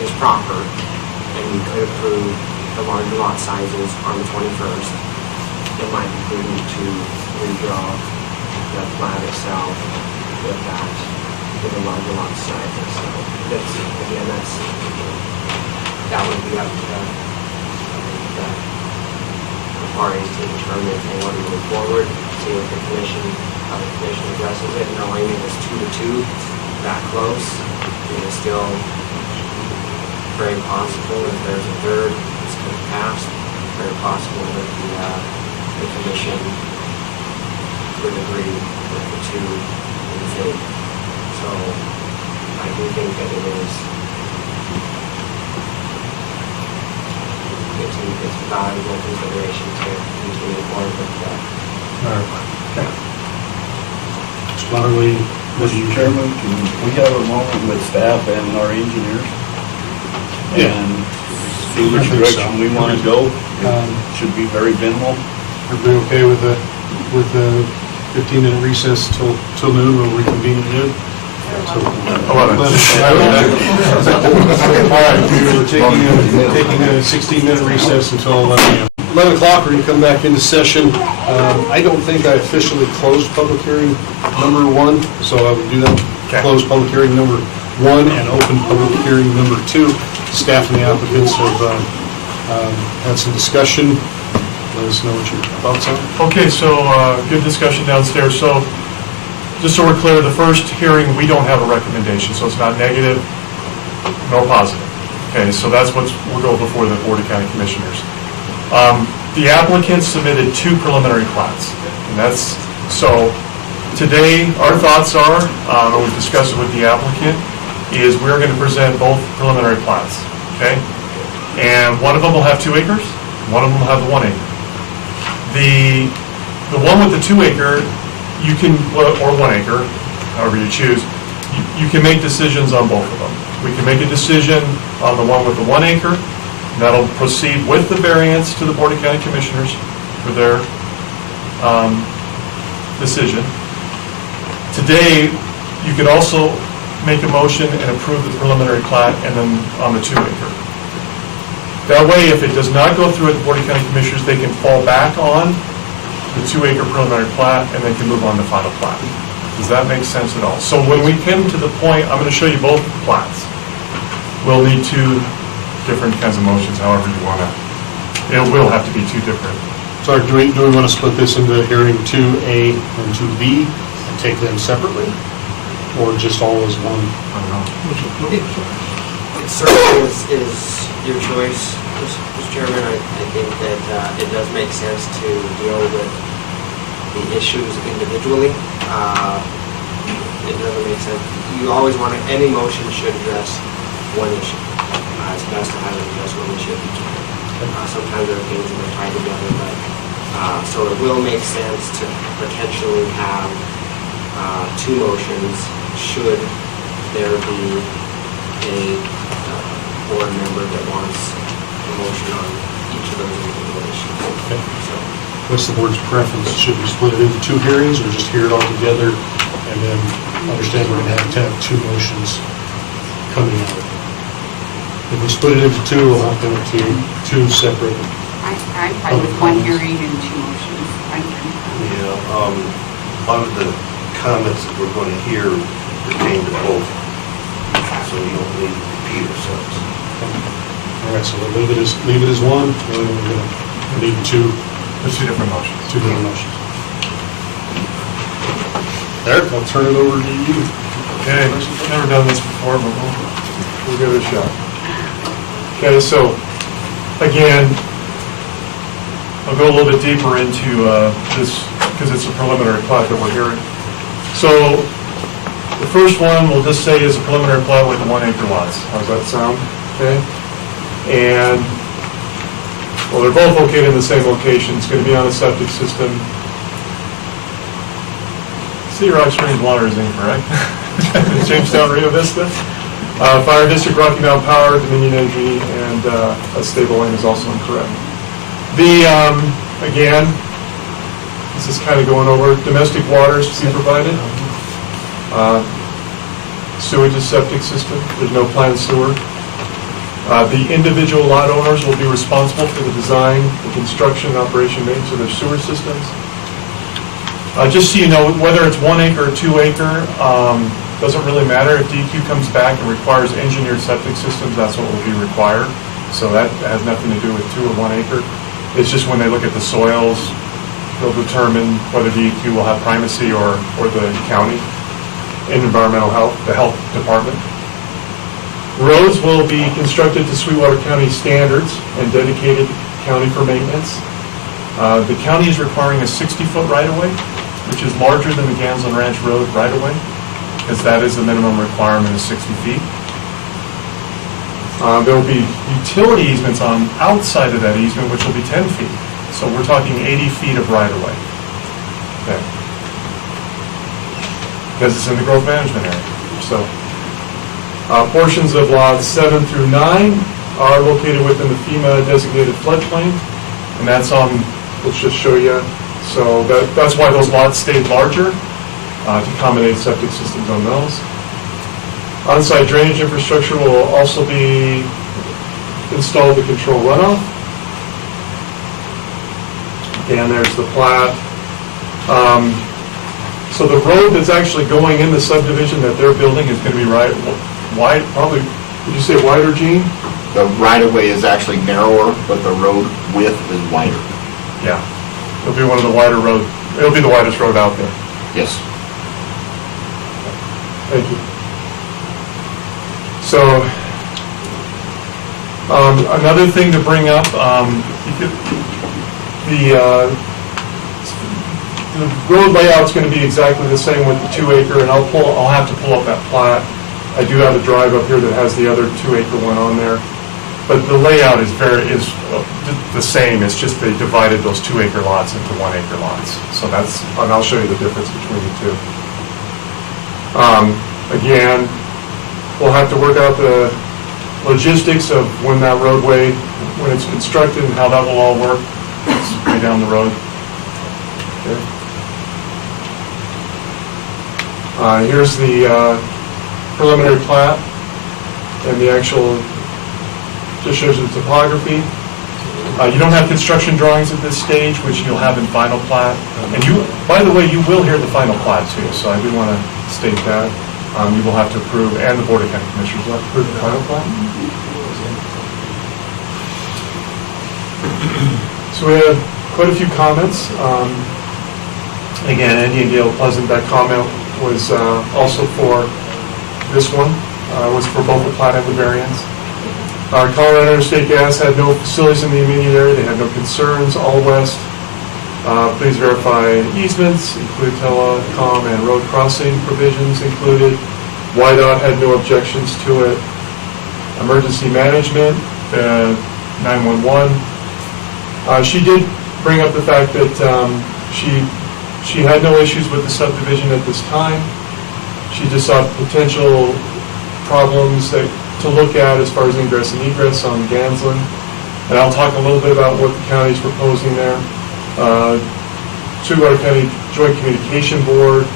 is proper, and we could approve the larger lot sizes on the 21st, it might be prudent to redraw the plat itself with the larger lot sizes. So that would be up to the parties to determine if they want to move forward, see what the commission addresses it, knowing it is 2-2, that close. It is still very possible if there's a third, it's going to pass. Very possible that the commission would agree with the two in favor. So I do think that it's a valuable consideration to continue forward with that. Mr. Butterly, Mr. Chairman, can we have a moment with staff and our engineers? Yeah. And see which I think so. direction we want to go? It should be very minimal. Everybody okay with the 15-minute recess till noon, we'll reconvene at noon? 11. All right, we're taking a 16-minute recess until 11 a.m. 11 o'clock, we're going to come back into session. I don't think I officially closed public hearing number 1, so I would do that. Okay. Close public hearing number 1 and open public hearing number 2. Staff and the applicants have had some discussion. Let us know what your thoughts are. Okay, so good discussion downstairs. So just so we're clear, the first hearing, we don't have a recommendation, so it's not negative, no positive. Okay, so that's we'll go before the Board of County Commissioners. The applicant submitted 2 preliminary plats, and that's, so today, our thoughts are, and we've discussed it with the applicant, is we're going to present both preliminary plats, okay? And one of them will have 2 acres, one of them will have the 1 acre. The one with the 2 acre, you can, or 1 acre, however you choose, you can make decisions on both of them. We can make a decision on the one with the 1 acre, and that'll proceed with the variance to the Board of County Commissioners for their decision. Today, you could also make a motion and approve the preliminary plat and then on the 2 acre. That way, if it does not go through at the Board of County Commissioners, they can fall back on the 2 acre preliminary plat and then can move on to final plat. Does that make sense at all? So when we come to the point, I'm going to show you both plats. We'll need 2 different kinds of motions, however you want to It will have to be two different. So do we want to split this into hearing 2A and 2B and take them separately? Or just all as one? I don't know. It certainly is your choice, Mr. Chairman. I think that it does make sense to deal with the issues individually. It doesn't make sense. You always want to, any motion should address one issue. It's best to have it address one issue. Sometimes there are things that are tied together, but so it will make sense to potentially have two motions should there be a board member that wants a motion on each of those individual issues. Okay. So, What's the board's preference? Should we split it into two hearings or just hear it all together and then understand we're going to have two motions coming out? If we split it into two, we'll have to have two separate. I'm fine with one hearing and two motions. I'm fine. Yeah, a lot of the comments that we're going to hear pertain to both, so you don't need to repeat ourselves. All right, so we'll leave it as one, and then we're going to need two There's two different motions. motions. Eric, I'll turn it over to you. Okay, I've never done this before, but we'll give it a shot. Okay, so, again, I'll go a little bit deeper into this, because it's a preliminary plat that we're hearing. So, the first one, we'll just say is a preliminary plat with the 1 acre lots. How's that sound? Okay? And, well, they're both located in the same location. It's going to be on a septic system. Cedar Rock Springs water is incorrect. Jamestown, Rio Vista. Fire District, Rocky Mountain Power, Dominion Energy, and a stable lane is also incorrect. The, again, this is kind of going over domestic waters to be provided. Sewage is septic system. There's no planned sewer. The individual lot owners will be responsible for the design, the construction, and operation and maintenance of their sewer systems. Just so you know, whether it's 1 acre or 2 acre, doesn't really matter. If DEQ comes back and requires engineered septic systems, that's what will be required. So that has nothing to do with 2 or 1 acre. It's just when they look at the soils, they'll determine whether DEQ will have primacy or the county in environmental health, the health department. Roads will be constructed to Sweetwater County standards and dedicated county for maintenance. The county is requiring a 60-foot right-of-way, which is larger than the Gansland Ranch Road right-of-way, because that is the minimum requirement of 60 feet. There will be utility easements on outside of that easement, which will be 10 feet. So we're talking 80 feet of right-of-way. Okay. Because it's in the growth management area. So portions of lots 7 through 9 are located within the FEMA designated floodplain, and that's on, let's just show you. So that's why those lots stayed larger, to accommodate septic systems on those. On-site drainage infrastructure will also be installed to control runoff. Again, there's the plat. So the road that's actually going in the subdivision that they're building is going to be wide, probably, did you say wider, Gene? The right-of-way is actually narrower, but the road width is wider. Yeah. It'll be one of the wider roads. It'll be the widest road out there. Yes. Thank you. So, another thing to bring up, the road layout's going to be exactly the same with the 2 acre, and I'll have to pull up that plat. I do have a drive up here that has the other 2 acre one on there, but the layout is the same. It's just they divided those 2 acre lots into 1 acre lots. So and I'll show you the difference between the two. Again, we'll have to work out the logistics of when that roadway, when it's constructed and how that will all work. It's way down the road. Okay. Here's the preliminary plat and the actual, just shows you the topography. You don't have construction drawings at this stage, which you'll have in final plat. And you, by the way, you will hear the final plat too, so I do want to state that. You will have to approve, and the Board of County Commissioners will have to approve the final plat. So we had quite a few comments. Again, Andy and Gail Pleasant, that comment was also for this one, was for both the plat and the variance. Colorado Interstate Gas had no facilities in the immediate area, they had no concerns. All West, please verify easements, include telecom and road crossing provisions included. YDOT had no objections to it. Emergency management, 911. She did bring up the fact that she had no issues with the subdivision at this time. She just saw potential problems to look at as far as ingress and egress on Gansland. And I'll talk a little bit about what the county's proposing there. Sweetwater County Joint Communication Board,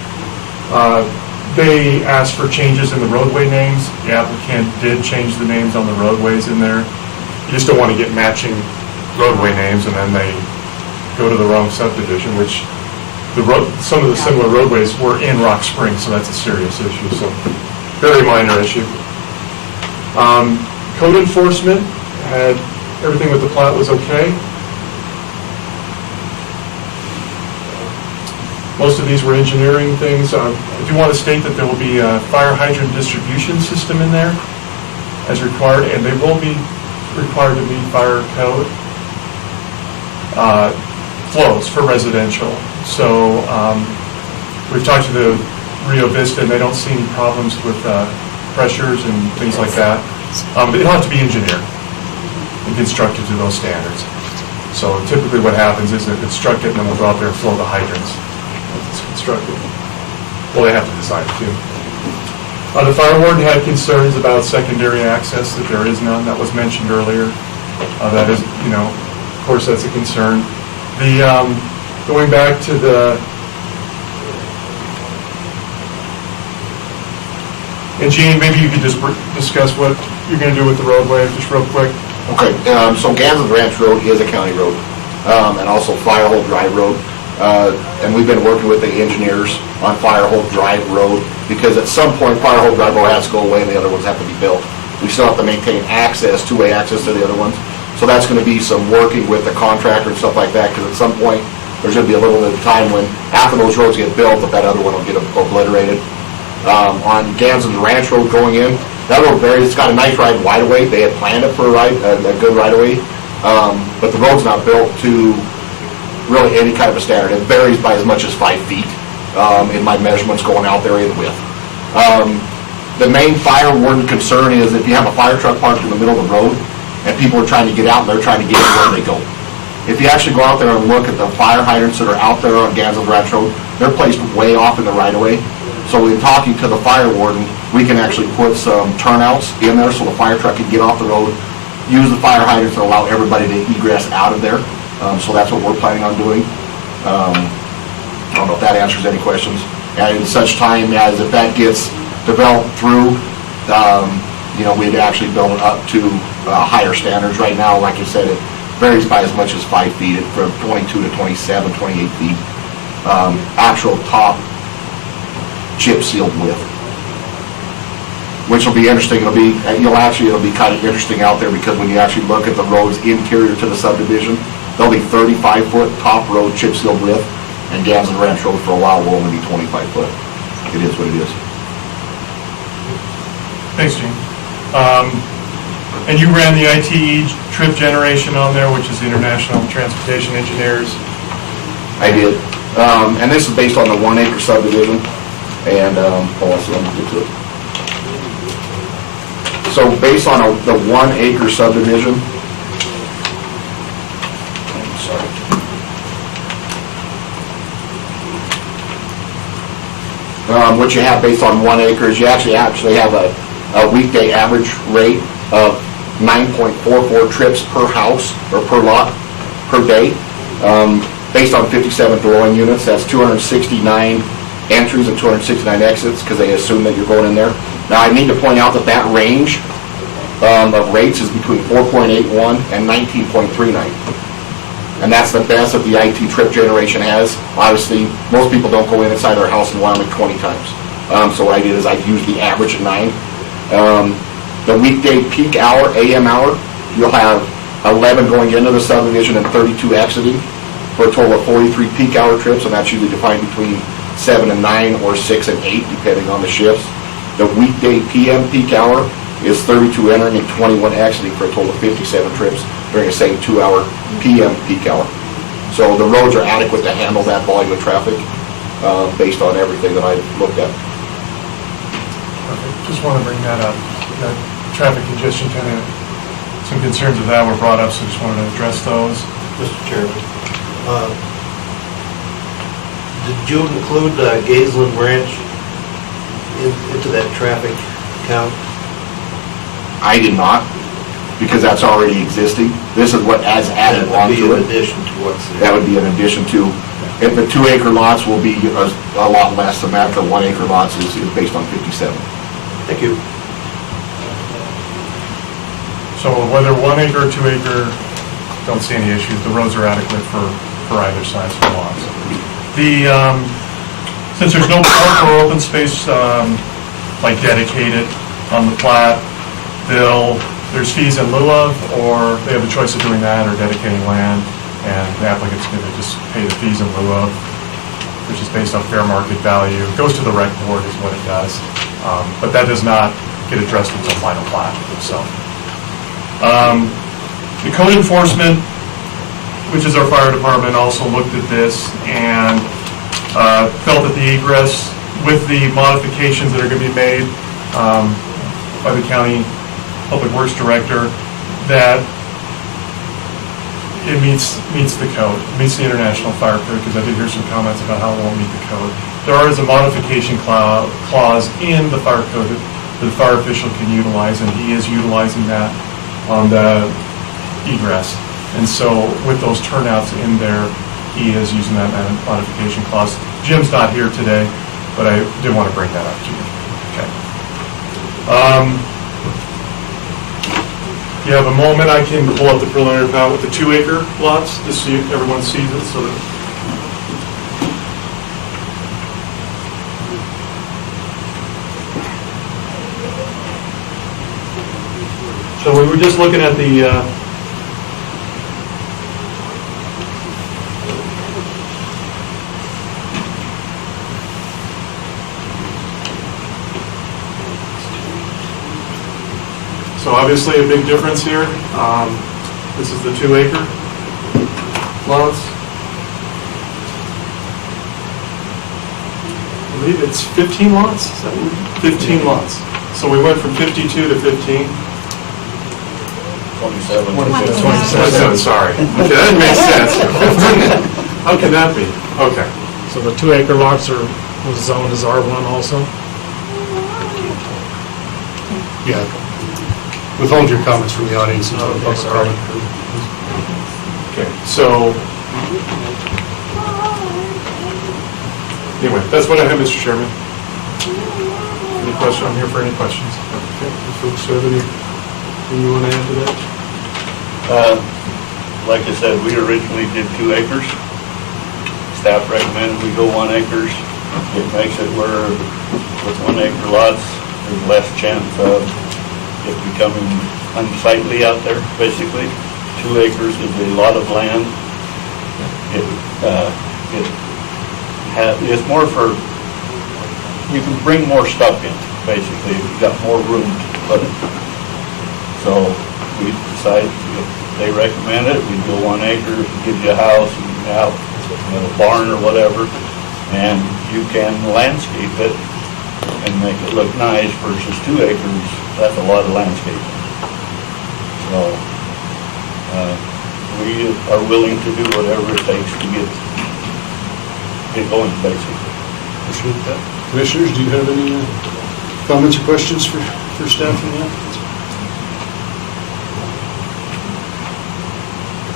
they asked for changes in the roadway names. The applicant did change the names on the roadways in there. You just don't want to get matching roadway names and then they go to the wrong subdivision, which some of the similar roadways were in Rock Springs, so that's a serious issue. So very minor issue. Code enforcement had everything with the plat was okay. Most of these were engineering things. I do want to state that there will be a fire hydrant distribution system in there as required, and they will be required to meet fire code flows for residential. So we've talked to the Rio Vista, and they don't see any problems with pressures and things like that. But it'll have to be engineered and constructed to those standards. So typically what happens is they're constructed, and then we'll go out there and flow the hydrants. It's constructed. Well, they have to decide it too. The fire warden had concerns about secondary access, that there is none. That was mentioned earlier. That is, of course, that's a concern. Going back to and Gene, maybe you could just discuss what you're going to do with the roadway, just real quick. Okay, so Gansland Ranch Road is a county road, and also Firehole Drive Road. And we've been working with the engineers on Firehole Drive Road, because at some point Firehole Drive Road has to go away and the other ones have to be built. We still have to maintain access, two-way access to the other ones. So that's going to be some working with the contractor and stuff like that, because at some point there's going to be a little bit of time when, after those roads get built, that other one will get obliterated. On Gansland Ranch Road going in, that road varies. It's got a nice right of way. They had planned it for a good right of way, but the road's not built to really any kind of a standard. It varies by as much as 5 feet in my measurements going out there in width. The main fire warden concern is if you have a fire truck parked in the middle of the road and people are trying to get out and they're trying to get in where they go. If you actually go out there and look at the fire hydrants that are out there on Gansland Ranch Road, they're placed way off in the right of way. So in talking to the fire warden, we can actually put some turnouts in there so the fire truck can get off the road, use the fire hydrants and allow everybody to egress out of there. So that's what we're planning on doing. I don't know if that answers any questions. And in such time as if that gets developed through, we'd actually build it up to higher standards. Right now, like I said, it varies by as much as 5 feet, from 22 to 27, 28 feet. Actual top chip sealed width, which will be interesting. It'll be kind of interesting out there, because when you actually look at the roads interior to the subdivision, they'll be 35-foot top road chip sealed width, and Gansland Ranch Road for a while will only be 25 foot. It is what it is. Thanks, Gene. And you ran the ITE trip generation on there, which is the International Transportation Engineers. I did. And this is based on the 1 acre subdivision. And also, let me get to it. So based on the 1 acre subdivision, what you have based on 1 acre is you actually have a weekday average rate of 9.44 trips per house or per lot per day. Based on 57 dwelling units, that's 269 entries and 269 exits, because they assume that you're going in there. Now, I need to point out that range of rates is between 4.81 and 19.39. And that's the best that the IT trip generation has. Obviously, most people don't go inside their house in Wyoming 20 times. So what I did is I used the average of 9. The weekday peak hour, AM hour, you'll have 11 going into the subdivision and 32 exiting, for a total of 43 peak hour trips, and that's usually defined between 7 and 9 or 6 and 8, depending on the shifts. The weekday PM peak hour is 32 entering and 21 exiting, for a total of 57 trips during the same 2-hour PM peak hour. So the roads are adequate to handle that volume of traffic, based on everything that I've looked at. Perfect. Just want to bring that up. That traffic congestion, kind of, some concerns of that were brought up, so just wanted to address those. Mr. Chairman, did you include Gazeland Ranch into that traffic count? I did not, because that's already existing. This is what adds added That would be onto in it. addition to what's there. That would be in addition to, if the 2-acre lots will be a lot less than that, the 1-acre lots is based on 57. Thank you. So whether 1 acre or 2 acre, don't see any issues. The roads are adequate for either sides of the lots. Since there's no park or open space, like dedicated on the plat, there's fees in lieu of, or they have the choice of doing that or dedicating land, and the applicant's going to just pay the fees in lieu of, which is based on fair market value. It goes to the rec board is what it does. But that does not get addressed until final plat, so. The code enforcement, which is our fire department, also looked at this and felt that the egress, with the modifications that are going to be made by the county public works director, that it meets the code, meets the international fire code, because I did hear some comments about how it won't meet the code. There is a modification clause in the fire code that the fire official can utilize, and he is utilizing that on the egress. And so with those turnouts in there, he is using that modification clause. Jim's not here today, but I did want to bring that up to you. Okay. If you have a moment, I can pull up the preliminary plat with the 2-acre lots, just so everyone sees it, so that. So we were just looking at the, so obviously a big difference here. This is the 2-acre lots. I believe it's 15 lots, is that what 15 lots. So we went from 52 to 15. 27. 27, sorry. Okay, that makes sense. How can that be? Okay. So the 2-acre lots was zoned as R1 also? Yeah. Withhold your comments from the audience until the public sorry. comment. Okay, so, anyway, that's what I have, Mr. Chairman. Any questions? I'm here for any questions. Okay, if folks have anything you want to add to that? Like I said, we originally did 2 acres. Staff recommended we go 1 acres. It makes it where with 1 acre lots, there's less chance of it becoming unsightly out there, basically. 2 acres is a lot of land. It's more for, you can bring more stuff in, basically. You've got more room to put it. So we decided, if they recommend it, we go 1 acre, it gives you a house, you have a barn or whatever, and you can landscape it and make it look nice versus 2 acres, that's a lot of landscaping. So, we are willing to do whatever it takes to get going, basically. Appreciate that. Commissioners, do you have any comments or questions for staff on that?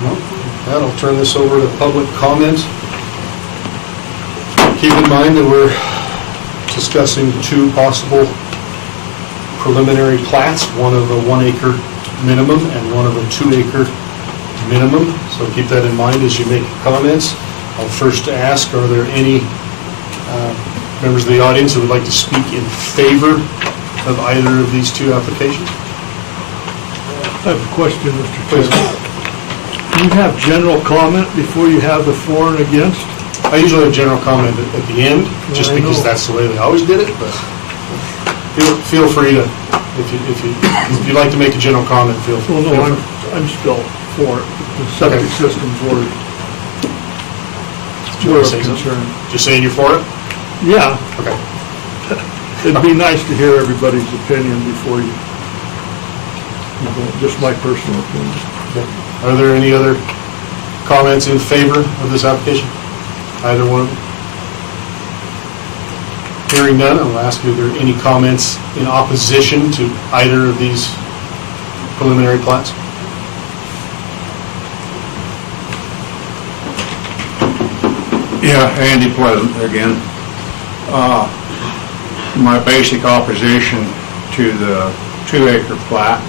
No? With that, I'll turn this over to public comment. Keep in mind that we're discussing 2 possible preliminary plats, one of a 1 acre minimum and one of a 2 acre minimum. So keep that in mind as you make comments. I'll first ask, are there any members of the audience who would like to speak in favor of either of these 2 applications? I have a question, Mr. Please. Chairman. Do you have general comment before you have the for and against? I usually have general comment at the end, just I because know. that's the way they always did it, but feel free to, if you'd like to make a general comment, feel free. Well, no, I'm still for it. The septic Okay. systems were Do you want to say of something? concern. Just saying you're for it? Yeah, Okay. it'd be nice to hear everybody's opinion before you vote, just my personal opinion. Okay. Are there any other comments in favor of this application? Either one? Hearing none, I'll ask you, are there any comments in opposition to either of these preliminary plats? Yeah, Andy Pleasant again. My basic opposition to the 2-acre plat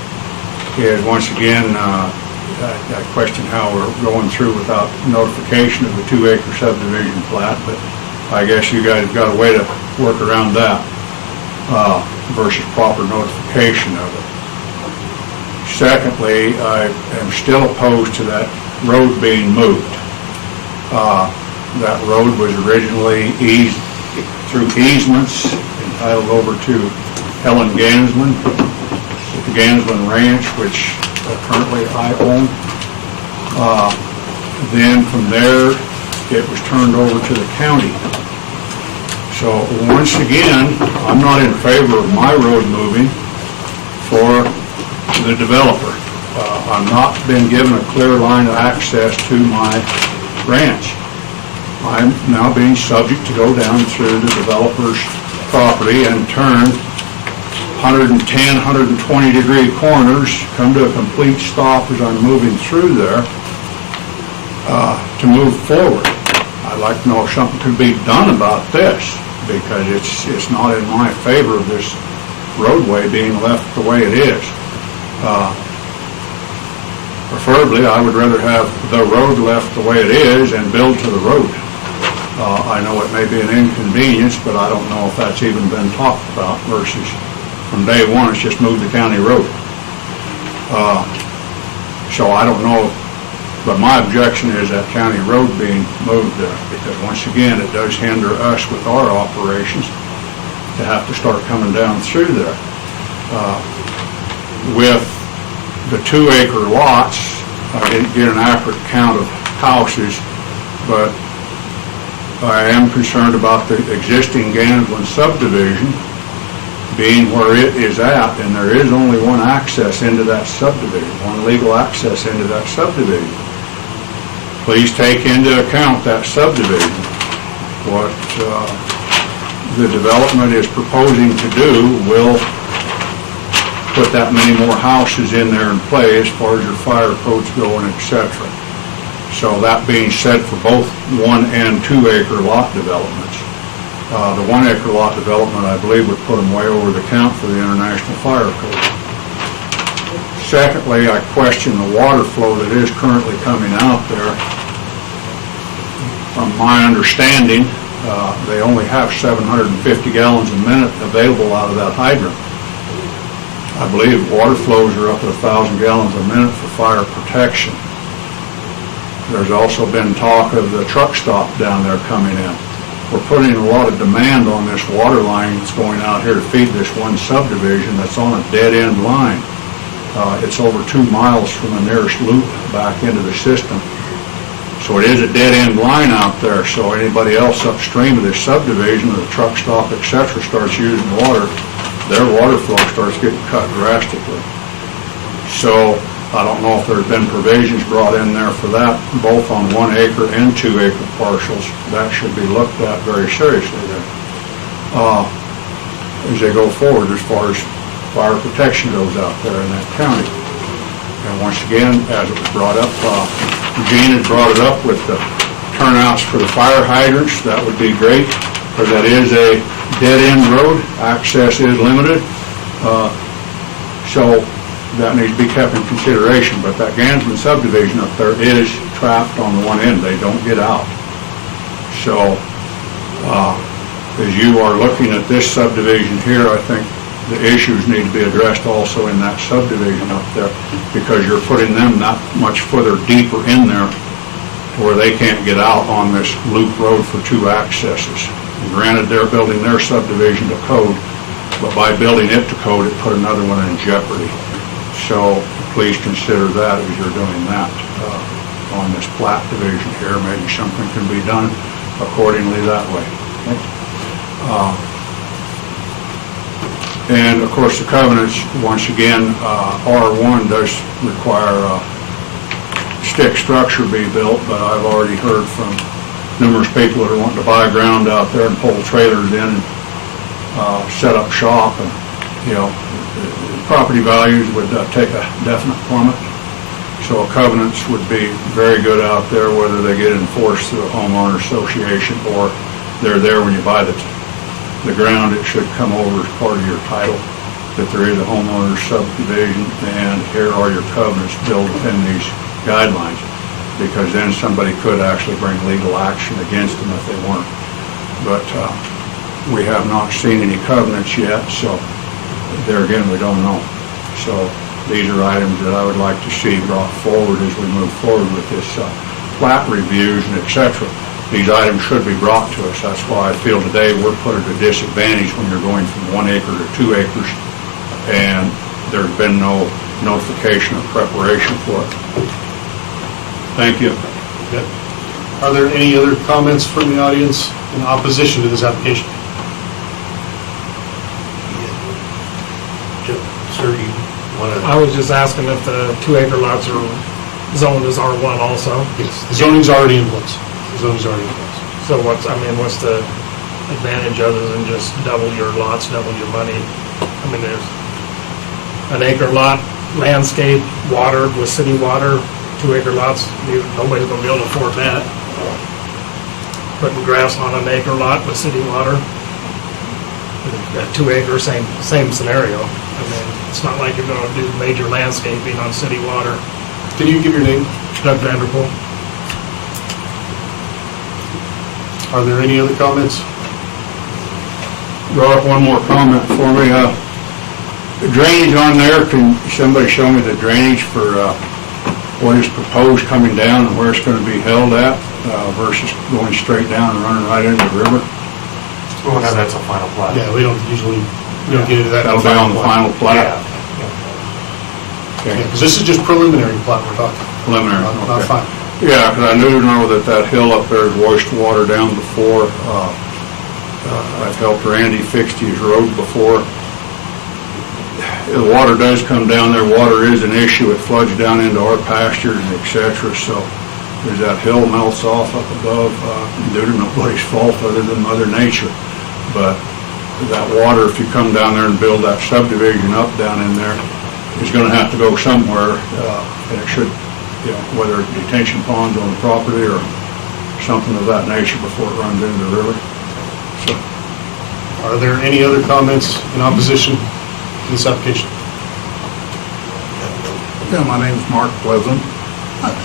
is, once again, I question how we're going through without notification of the 2-acre subdivision plat, but I guess you guys have got a way to work around that versus proper notification of it. Secondly, I am still opposed to that road being moved. That road was originally eased through easements entitled over to Helen Gansman, at the Gansman Ranch, which currently I own. Then from there, it was turned over to the county. So once again, I'm not in favor of my road moving for the developer. I've not been given a clear line of access to my ranch. I'm now being subject to go down through the developer's property and turn 110, 120-degree corners, come to a complete stop as I'm moving through there to move forward. I'd like to know if something could be done about this, because it's not in my favor of this roadway being left the way it is. Preferably, I would rather have the road left the way it is and build to the road. I know it may be an inconvenience, but I don't know if that's even been talked about versus from day one, it's just moved to county road. So I don't know, but my objection is that county road being moved there, because once again, it does hinder us with our operations to have to start coming down through there. With the 2-acre lots, I didn't get an accurate count of houses, but I am concerned about the existing Gansland subdivision being where it is at, and there is only one access into that subdivision, one legal access into that subdivision. Please take into account that subdivision. What the development is proposing to do will put that many more houses in there in play as far as your fire codes go and et cetera. So that being said, for both 1 and 2-acre lot developments, the 1-acre lot development, I believe, would put them way over the count for the International Fire Code. Secondly, I question the water flow that is currently coming out there. From my understanding, they only have 750 gallons a minute available out of that hydrant. I believe water flows are up at 1,000 gallons a minute for fire protection. There's also been talk of the truck stop down there coming in. We're putting a lot of demand on this water line that's going out here to feed this one subdivision that's on a dead-end line. It's over 2 miles from the nearest loop back into the system. So it is a dead-end line out there, so anybody else upstream of this subdivision, or the truck stop, et cetera, starts using water, their water flow starts getting cut drastically. So I don't know if there's been provisions brought in there for that, both on 1-acre and 2-acre parcels. That should be looked at very seriously there as they go forward as far as fire protection goes out there in that county. And once again, as it was brought up, Gene had brought it up with the turnouts for the fire hydrants. That would be great, because that is a dead-end road. Access is limited. So that needs to be kept in consideration. But that Gansman subdivision up there is trapped on the one end. They don't get out. So as you are looking at this subdivision here, I think the issues need to be addressed also in that subdivision up there, because you're putting them that much further deeper in there where they can't get out on this loop road for two accesses. And granted, they're building their subdivision to code, but by building it to code, it put another one in jeopardy. So please consider that as you're doing that on this plat division here. Maybe something can be done accordingly that way. And of course, the covenants, once again, R1 does require a stick structure be built, but I've already heard from numerous people that are wanting to buy ground out there and pull trailers in and set up shop, and, you know, property values would take a definite plummet. So covenants would be very good out there, whether they get enforced through a homeowner association or they're there when you buy the ground. It should come over as part of your title, that there is a homeowner subdivision, and here are your covenants built within these guidelines, because then somebody could actually bring legal action against them if they weren't. But we have not seen any covenants yet, so there again, we don't know. So these are items that I would like to see brought forward as we move forward with this plat reviews and et cetera. These items should be brought to us. That's why I feel today we're put at a disadvantage when you're going from 1 acre to 2 acres, and there's been no notification or preparation for it. Thank you. Okay. Are there any other comments from the audience in opposition to this application? Sir, you want to? I was just asking if the 2 acre lots are zoned as R1 also. Yes, the zoning's already in place. The zoning's already in place. So what's the advantage other than just double your lots, double your money? I mean, there's an acre lot, landscape, water with city water, 2 acre lots, nobody's gonna be able to afford that. Putting grass on an acre lot with city water, at 2 acre, same scenario. I mean, it's not like you're gonna do major landscaping on city water. Can you give your name? Doug Vanderpool. Are there any other comments? Rob, one more comment for me. The drainage on there, can somebody show me the drainage for what is proposed coming down and where it's going to be held at versus going straight down and running right into the river? We won't have that till final plat. Yeah, we don't get into that. That'll be on the final plat? Okay. Because this is just preliminary plat we're talking. Preliminary, Not okay. final. Yeah, because I know that hill up there has washed water down before. I've helped Randy fix his road before. The water does come down there. Water is an issue. It floods down into our pastures and et cetera. So there's that hill melts off up above due to nobody's fault other than Mother Nature. But that water, if you come down there and build that subdivision up down in there, is going to have to go somewhere, and it should, whether it's detention ponds on the property or something of that nature before it runs into the river. So, Are there any other comments in opposition to this application? Yeah, my name's Mark Pleasant,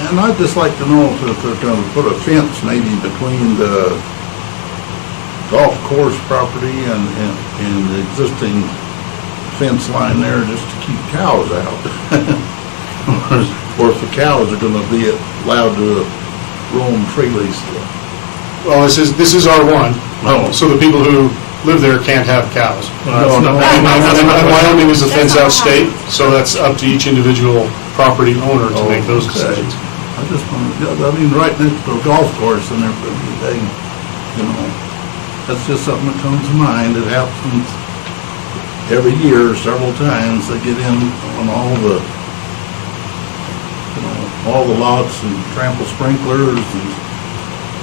and I'd just like to know if they're going to put a fence maybe between the golf course property and the existing fence line there just to keep cows out. Or if the cows are going to be allowed to roam freely still. Well, this is R1, so the people who live there can't have cows. And Wyoming is a fence-out state, so that's up to each individual property owner to make those decisions. I just want right next to the golf course and everything, that's just something that comes to mind. It happens every year, several times. They get in on all the lots and trample sprinklers and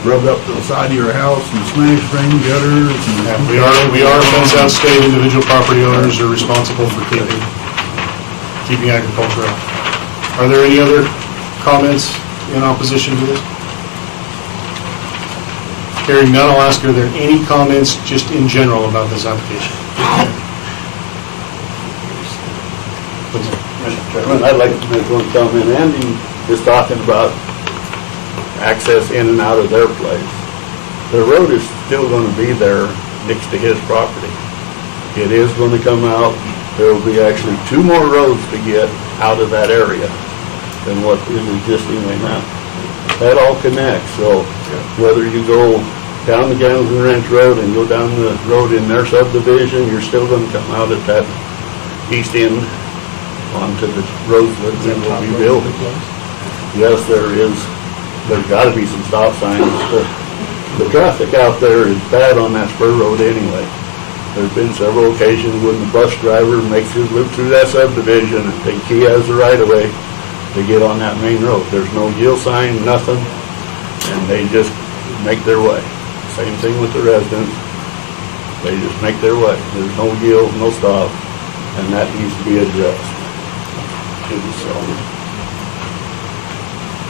rub up to the side of your house and smash rain gutters. And We are a fence-out state. Individual property owners are responsible for keeping agriculture out. Are there any other comments in opposition to this? Hearing none, I'll ask, are there any comments just in general about this application? Mr. Chairman, I'd like to make one comment. Andy is talking about access in and out of their place. The road is still going to be there next to his property. It is going to come out. There will be actually 2 more roads to get out of that area. than what is existing right now. That all connects, so whether you go down the Gansden Ranch Road and go down the road in their subdivision, you're still gonna come out at that east end onto the roads that we will be building. Yes, there's gotta be some stop signs. The traffic out there is bad on that spur road anyway. There's been several occasions when the bus driver makes his loop through that subdivision and think he has the right of way to get on that main road. There's no yield sign, nothing, and they just make their way. Same thing with the residents. They just make their way. There's no yield, no stop, and that needs to be addressed.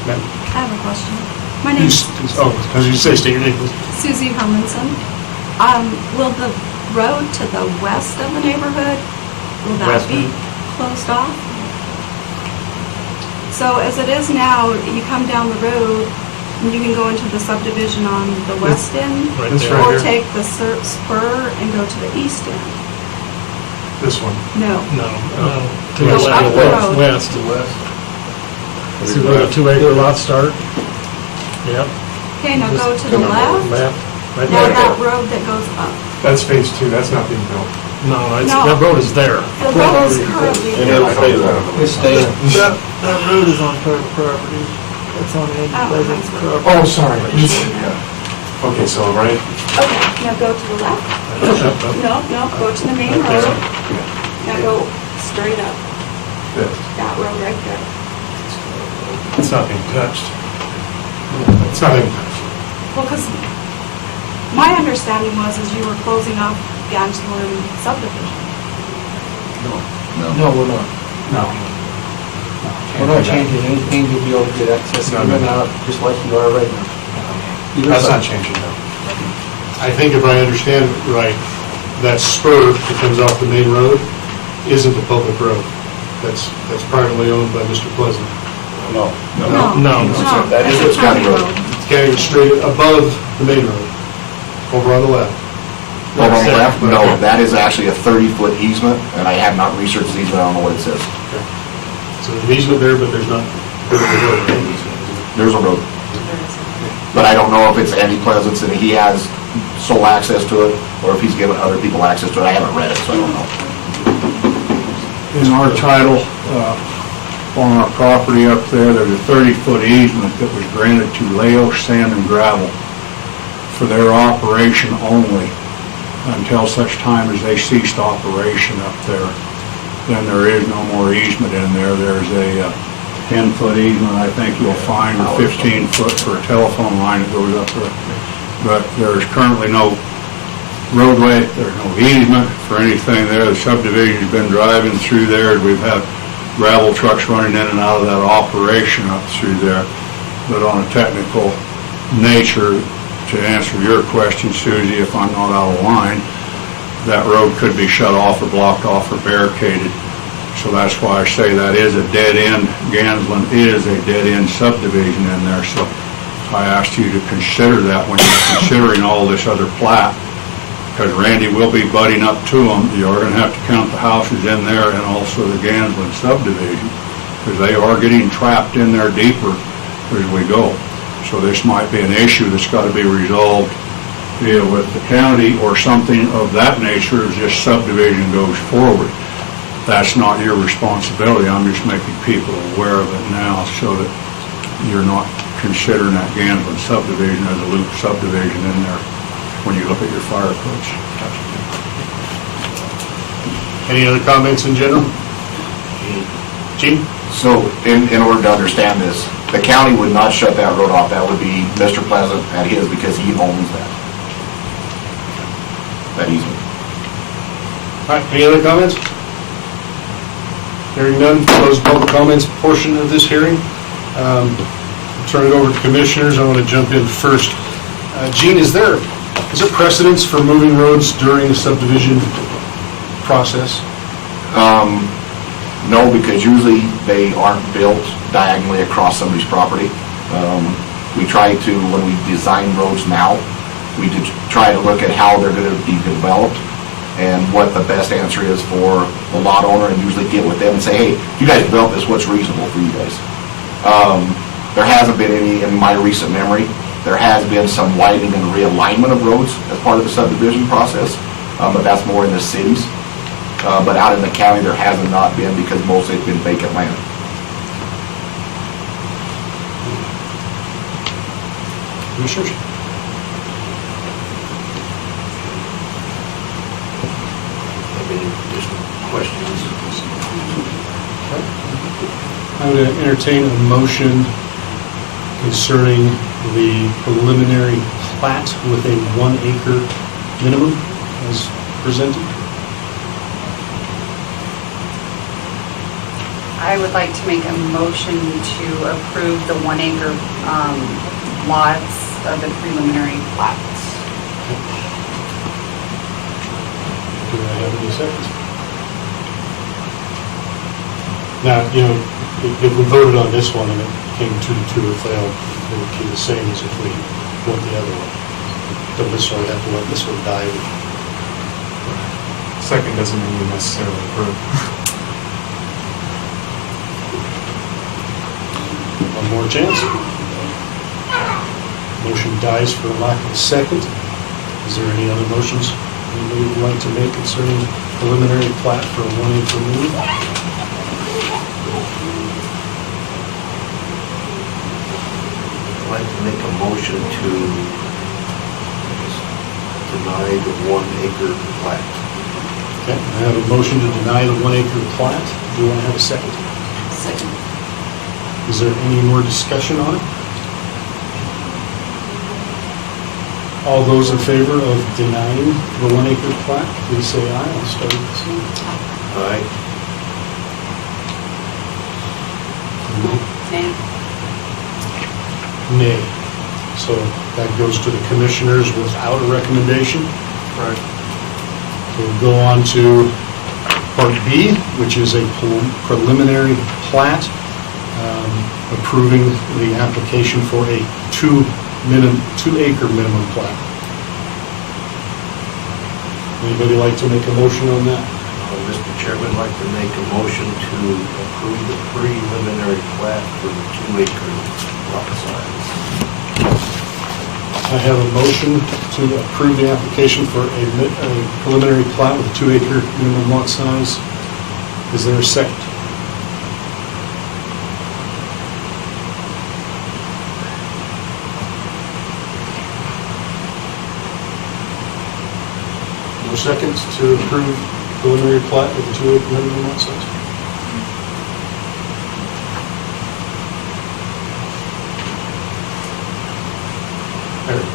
Ma'am? I have a question. My name's Oh, as you say, state your name, please. Susie Hermanson. Will the road to the west of the neighborhood, will that be closed off? So as it is now, you come down the road and you can go into the subdivision on the west end, Right there. or take the spur and go to the east end. This one. No. No. To the west. West. To the west. See where the 2-acre lots start? Yep. Okay, now go to the left. Right Now there. that road that goes up. That's phase 2, that's not being built. No, No. that road is there. The road is currently there. That road is on private property. It's on Andy Pleasant's property. Oh, sorry. Okay, so, right? Okay, now go to the left. No, go to the main road. Now go straight up. Yeah. That road right there. It's not being touched. It's not being touched. Well, because my understanding was is you were closing off Gansden subdivision. No, we're not. No. We're not changing anything to be able to get access in and out, just like you are right now. That's not changing, no. I think if I understand right, that spur that comes off the main road isn't a public road. That's privately owned by Mr. Pleasant. No. No. That is It's a county road. It's carrying straight above the main road, over on the left. Over on the left, no, that is actually a 30-foot easement, and I have not researched the easement, I don't know what it says. So there's an easement there, but there's not. There's a road. But I don't know if it's Andy Pleasant's and he has sole access to it, or if he's given other people access to it. I haven't read it, so I don't know. In our title, on our property up there, there's a 30-foot easement that was granted to Leo Sand and Gravel for their operation only until such time as they ceased operation up there. Then there is no more easement in there. There's a 10-foot easement, I think you'll find, or 15-foot for a telephone line that goes up there. But there's currently no roadway, there's no easement for anything there. The subdivision's been driving through there. We've had gravel trucks running in and out of that operation up through there. But on a technical nature, to answer your question, Susie, if I'm not out of line, that road could be shut off or blocked off or barricaded. So that's why I say that is a dead end. Gansden is a dead end subdivision in there. So I asked you to consider that when you're considering all this other plat, because Randy will be butting up to them. You're going to have to count the houses in there and also the Gansden subdivision, because they are getting trapped in there deeper as we go. So this might be an issue that's got to be resolved either with the county or something of that nature as this subdivision goes forward. That's not your responsibility. I'm just making people aware of it now so that you're not considering that Gansden subdivision as a loop subdivision in there when you look at your fire codes. Any other comments in general? Gene? So in order to understand this, the county would not shut that road off. That would be Mr. Pleasant at his because he owns that easement. All right, any other comments? Hearing none, close the public comments portion of this hearing. Turn it over to commissioners. I want to jump in first. Gene, is there precedence for moving roads during the subdivision process? No, because usually they aren't built diagonally across somebody's property. We try to, when we design roads now, we try to look at how they're going to be developed and what the best answer is for the lot owner, and usually get with them and say, hey, if you guys develop this, what's reasonable for you guys? There hasn't been any in my recent memory. There has been some widening and realignment of roads as part of the subdivision process, but that's more in the cities. But out in the county, there hasn't not been because mostly it's been vacant land. Commissioners? Have any additional questions? I would entertain a motion concerning the preliminary plat with a 1 acre minimum as presented. I would like to make a motion to approve the 1 acre lots of the preliminary plat. Do I have any seconds? Now, you know, if we voted on this one and it came 2-2 or failed, it would be the same as if we went the other one. Don't necessarily have to let this one die. Second doesn't mean you necessarily approve. One more chance. Motion dies for lack of a second. Is there any other motions anybody would like to make concerning preliminary plat for a 1 acre minimum? I'd like to make a motion to deny the 1 acre plat. Okay, I have a motion to deny the 1 acre plat. Do I have a second? Second. Is there any more discussion on it? All those in favor of denying the 1 acre plat, please say aye. I'll start with this one. Aye. Nay. Nay. So that goes to the commissioners without a recommendation. Right. We'll go on to Part B, which is a preliminary plat approving the application for a 2 acre minimum plat. Anybody like to make a motion on that? Mr. Chairman, I'd like to make a motion to approve the preliminary plat for the 2 acre lot size. I have a motion to approve the application for a preliminary plat with a 2 acre minimum lot size. Is there a second? No seconds to approve preliminary plat with a 2 acre minimum lot size? Eric?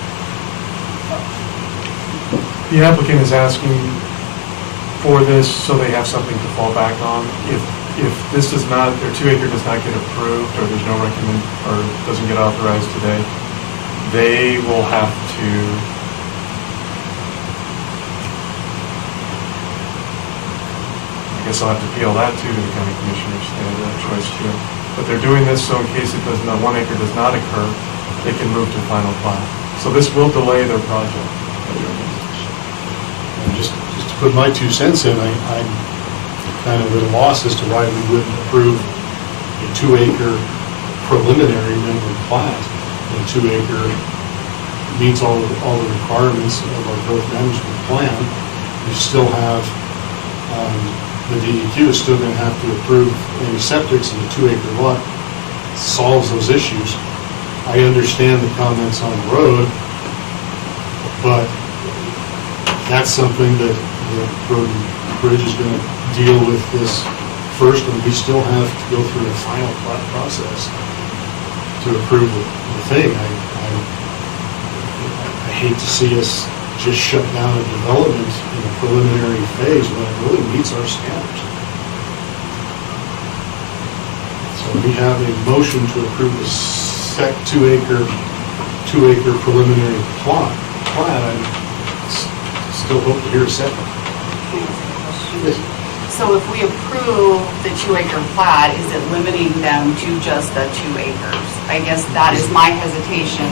The applicant is asking for this so they have something to fall back on. If this does not, their 2 acre does not get approved, or there's no or doesn't get authorized today, they will have to I guess I'll have to appeal that too to the county commissioners. They have that choice too. But they're doing this so in case it does not, 1 acre does not occur, they can move to final plat. So this will delay their project. And just to put my 2 cents in, I'm kind of at a loss as to why we wouldn't approve a 2 acre preliminary minimum plat. And 2 acre meets all the requirements of our growth management plan. You still have, the DEQ is still going to have to approve any septics in the 2 acre lot. Solves those issues. I understand the comments on the road, but that's something that the Road and Bridge is going to deal with this first, and we still have to go through a final plat process to approve the thing. I hate to see us just shut down a development in a preliminary phase when it really meets our standards. So we have a motion to approve the 2 acre preliminary plat. I still hope to hear a second. So if we approve the 2 acre plat, is it limiting them to just the 2 acres? I guess that is my hesitation.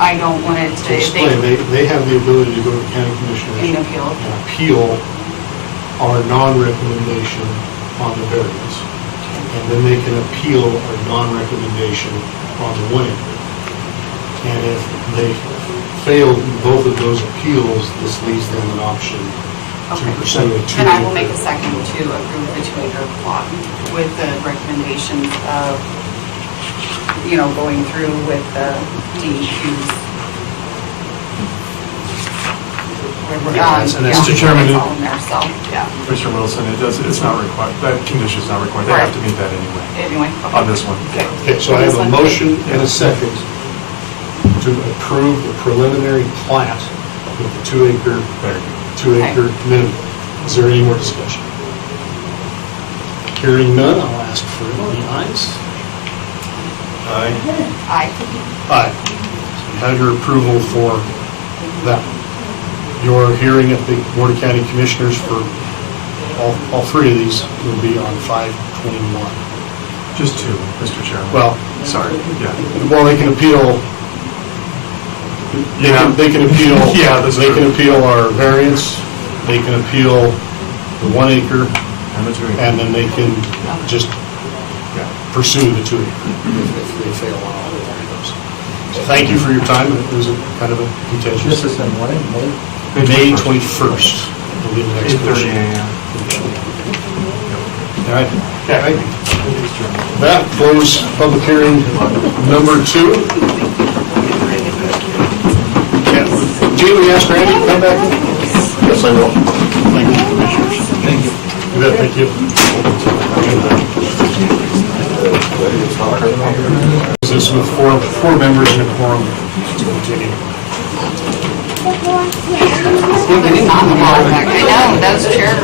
I don't want it To explain, they have the ability to go to county commissioners And appeal. and appeal our non-recommendation on the variance. and then they can appeal a non-recommendation on the 1 acre. And if they fail both of those appeals, this leaves them an option to pursue a 2 acre. Then I will make a second to approve the 2 acre plot with the recommendations of, going through with the DEQs. Mr. Chairman, It's all in there, so, yeah. Mr. Wilson, it's not required, that condition's not required, they have to meet that anyway, Anyway. on this one. Okay. Okay, so I have a motion and a second to approve the preliminary plat with the 2 acre minimum. Is there any more discussion? Hearing none, I'll ask for any ayes. Aye. Aye. Aye. So you have your approval for that one. Your hearing at the Board of County Commissioners for all 3 of these will be on 5/21. Just 2, Mr. Chairman. Well, Sorry, yeah. well, they can appeal. They can appeal. Yeah, that's They true. can appeal our variance. They can appeal the 1 acre, And the 2 acre. and then they can just pursue the 2 acre if they fail on all 3 of those. So thank you for your time. It was a kind of a contentious. This is in what, May 21st will be the next 8:30 commission. a.m. All right. Okay. That close public hearing number 2. Gene, will you ask Randy to come back in? Yes, I will. Thank you, Commissioners. Thank you. You bet, thank you. This is with four members and a quorum to continue. I know, those chairs.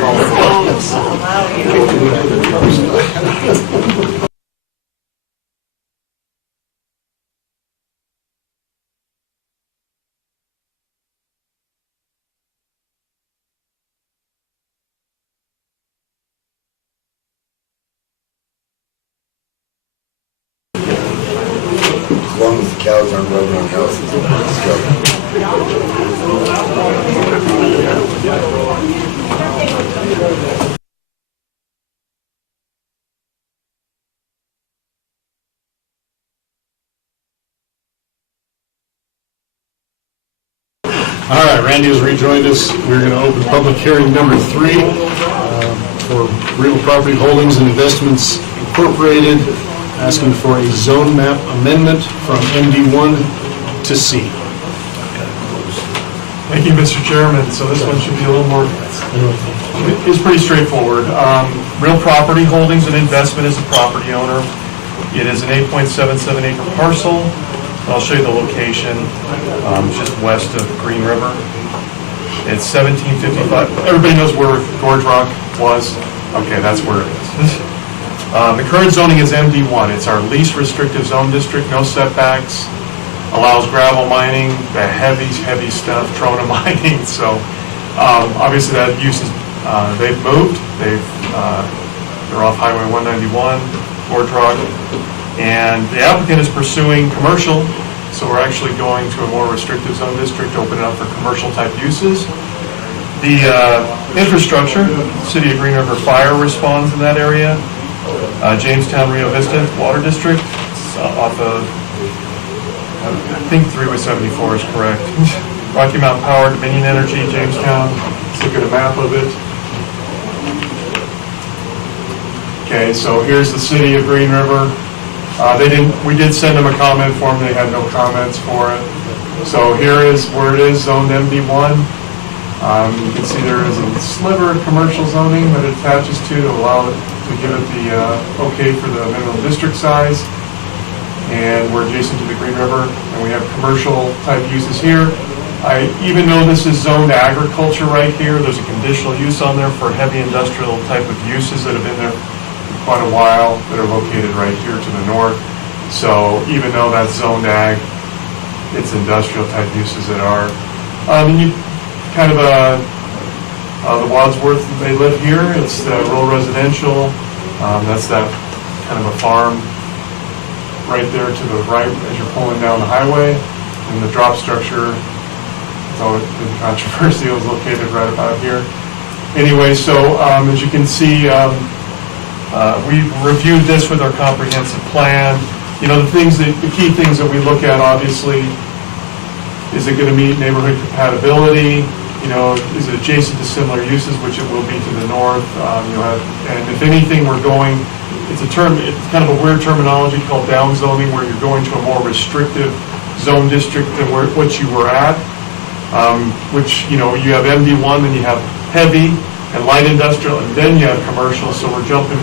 As long as the cows aren't running on houses, let's go. All right, Randy has rejoined us. We're going to open public hearing number 3 for Real Property Holdings and Investments Incorporated, asking for a zone map amendment from MD1 to C. Thank you, Mr. Chairman. So this one should be a little more, it's pretty straightforward. Real Property Holdings and Investment is a property owner. It is an 8.77 acre parcel. I'll show you the location, just west of Green River. It's 1755. Everybody knows where Gorge Rock was? Okay, that's where it is. The current zoning is MD1. It's our least restrictive zone district, no setbacks, allows gravel mining, the heavy stuff, trona mining. So obviously that use is, they've moved. They're off Highway 191, Gorge Rock. And the applicant is pursuing commercial, so we're actually going to a more restrictive zone district, open it up for commercial type uses. The infrastructure, City of Green River Fire responds in that area. Jamestown Rio Vista Water District, it's off of, I think 374 is correct. Rocky Mountain Power, Dominion Energy, Jamestown. Let's look at a map of it. Okay, so here's the City of Green River. We did send them a comment form, they had no comments for it. So here is where it is, zoned MD1. You can see there is a sliver of commercial zoning that it attaches to allow it, to give it the okay for the minimum district size. And we're adjacent to the Green River, and we have commercial type uses here. Even though this is zoned agriculture right here, there's a conditional use on there for heavy industrial type of uses that have been there quite a while that are located right here to the north. So even though that's zoned ag, it's industrial type uses that are. Kind of the Wadsworth, they live here. It's the rural residential. That's that kind of a farm right there to the right as you're pulling down the highway. And the drop structure, it's always been controversial, is located right about here. Anyway, so as you can see, We reviewed this with our comprehensive plan. You know, the key things that we look at, obviously, is it going to meet neighborhood compatibility? You know, is it adjacent to similar uses, which it will be to the north? And if anything, we're going, it's kind of a weird terminology called down zoning, where you're going to a more restrictive zone district than what you were at, which, you know, you have MD1, then you have heavy and light industrial, and then you have commercial, so we're jumping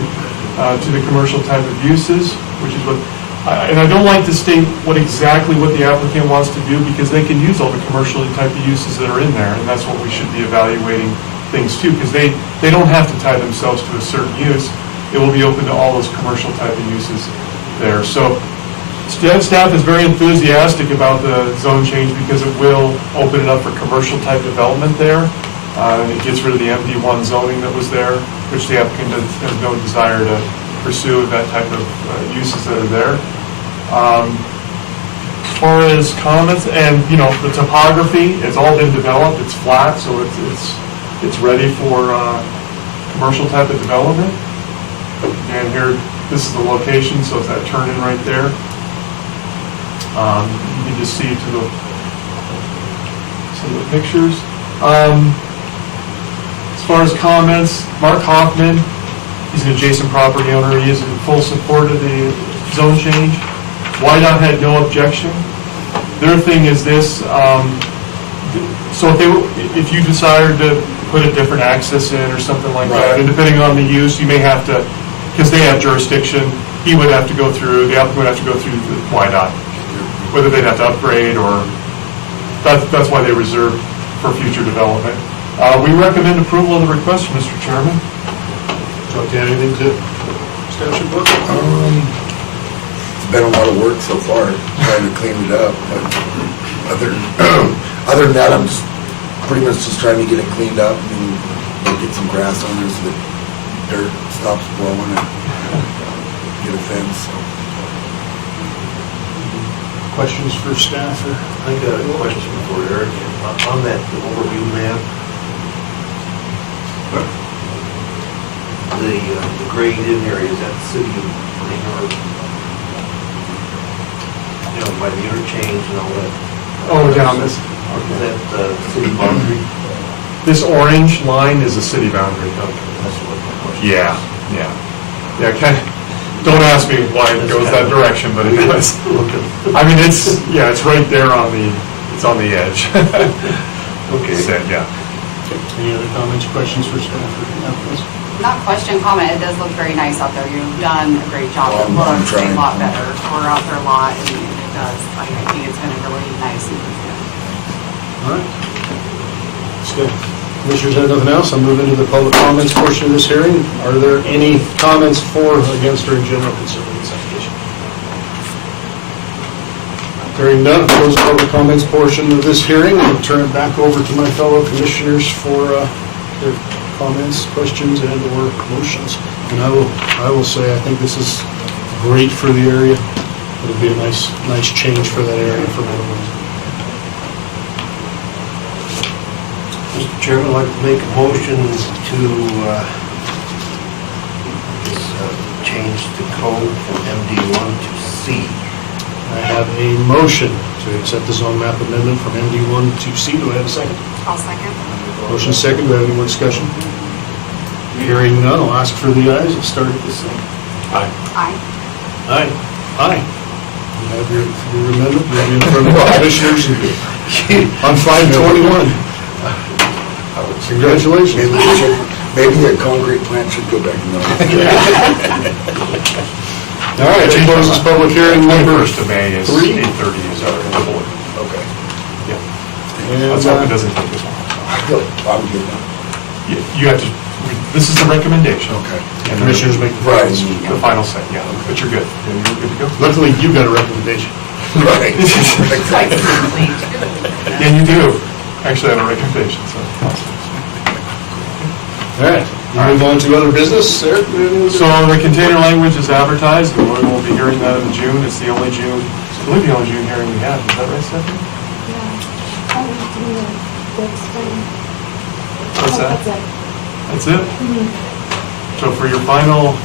to the commercial type of uses, which is what, and I don't like to state exactly what the applicant wants to do, because they can use all the commercial type of uses that are in there, and that's what we should be evaluating things too, because they don't have to tie themselves to a certain use. It will be open to all those commercial type of uses there. So staff is very enthusiastic about the zone change, because it will open it up for commercial type development there. It gets rid of the MD1 zoning that was there, which the applicant has no desire to pursue that type of uses that are there. As far as comments, and you know, the topography, it's all been developed, it's flat, so it's ready for commercial type of development. And here, this is the location, so it's that turn in right there. You can just see to some of the pictures. As far as comments, Mark Hoffman, he's an adjacent property owner. He is in full support of the zone change. YDOT had no objection. Their thing is this, so if you desire to put a different access in or something like that, and depending on the use, you may have to, because they have jurisdiction, he would have to go through, the applicant would have to go through the YDOT, whether they'd have to upgrade or, that's why they reserve for future development. We recommend approval of the request, Mr. Chairman. Do you want to add anything to staff's report? It's been a lot of work so far, trying to clean it up. But other than that, I'm just pretty much just trying to get it cleaned up and get some grass on there so that dirt stops blowing and get a fence. So. Questions for staff? Or? I got a question for Eric. On that overview map, the grade in there, is that the city of, you know, by the interchange and all that? Oh, down this. Is that the city boundary? This orange line is a city boundary. Okay, that's what my question is. Yeah. Don't ask me why it goes that direction, but it does. I mean, it's right there it's on the edge. Okay. Yeah. Any other comments, questions for staff? Not question, comment, it does look very nice out there. You've done a great job. It I'm looks a trying. lot better. We're out there a lot, and it does. I think it's been a really nice improvement. All right. That's good. Commissioners have nothing else. I'll move into the public comments portion of this hearing. Are there any comments for, against, or in general concerning this application? Hearing none, I'll close the public comments portion of this hearing and turn it back over to my fellow commissioners for their comments, questions, and/or motions. And I will say, I think this is great for the area. It'll be a nice change for that area for everyone. Mr. Chairman, I'd like to make a motion to change the code from MD1 to C. I have a motion to accept the zone map amendment from MD1 to C. Do I have a second? I'll second. Motion second. Do I have any more discussion? Hearing none, I'll ask for the ayes. Let's start at the same. Aye. Aye. Aye. Aye. You have your amendment ready in front of the commissioners on 521. Congratulations. Maybe a concrete plant should go back in there. All right, I close this public hearing number 1st of May is 3. 8:30 is our board. Okay. Yeah. Let's hope it doesn't take as long. I'm good now. You have to, this is the recommendation. Okay. And Commissioners make the Right. the final say, yeah, but you're good. You're good to go. Luckily, you got a recommendation. Right. Exactly. Yeah, you do. Actually, I have a recommendation, so. All right, we'll move on to other business. Sir? So the container language is advertised, and we will be hearing that in June. It's the only June, I believe the only June hearing we have. Is that right, Stephanie? What's that? That's it? So for your final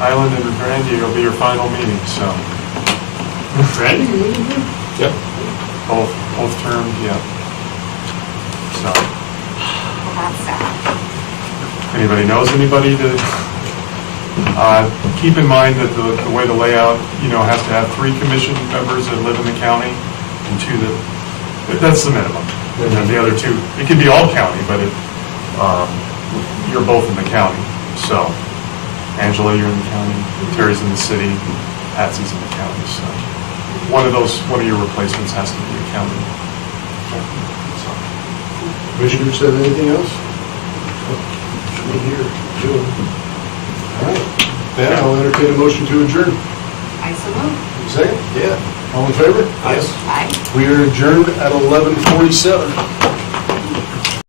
Island and Randy will be your final meeting, so. Randy? Yep. Both terms, yep. So, Well, that's sad. anybody knows anybody to, keep in mind that the way the layout, has to have 3 commission members that live in the county and 2 that's the minimum. And then the other 2, it can be all county, but you're both in the county. So, Angela, you're in the county, Terry's in the city, Patsy's in the county, so. One of your replacements has to be a county. So. Commissioners have anything else? Me here, Joe. All right. Then I'll entertain a motion to adjourn. I so move. Second? Yeah. All in favor? Yes. Aye. We are adjourned at 11:47.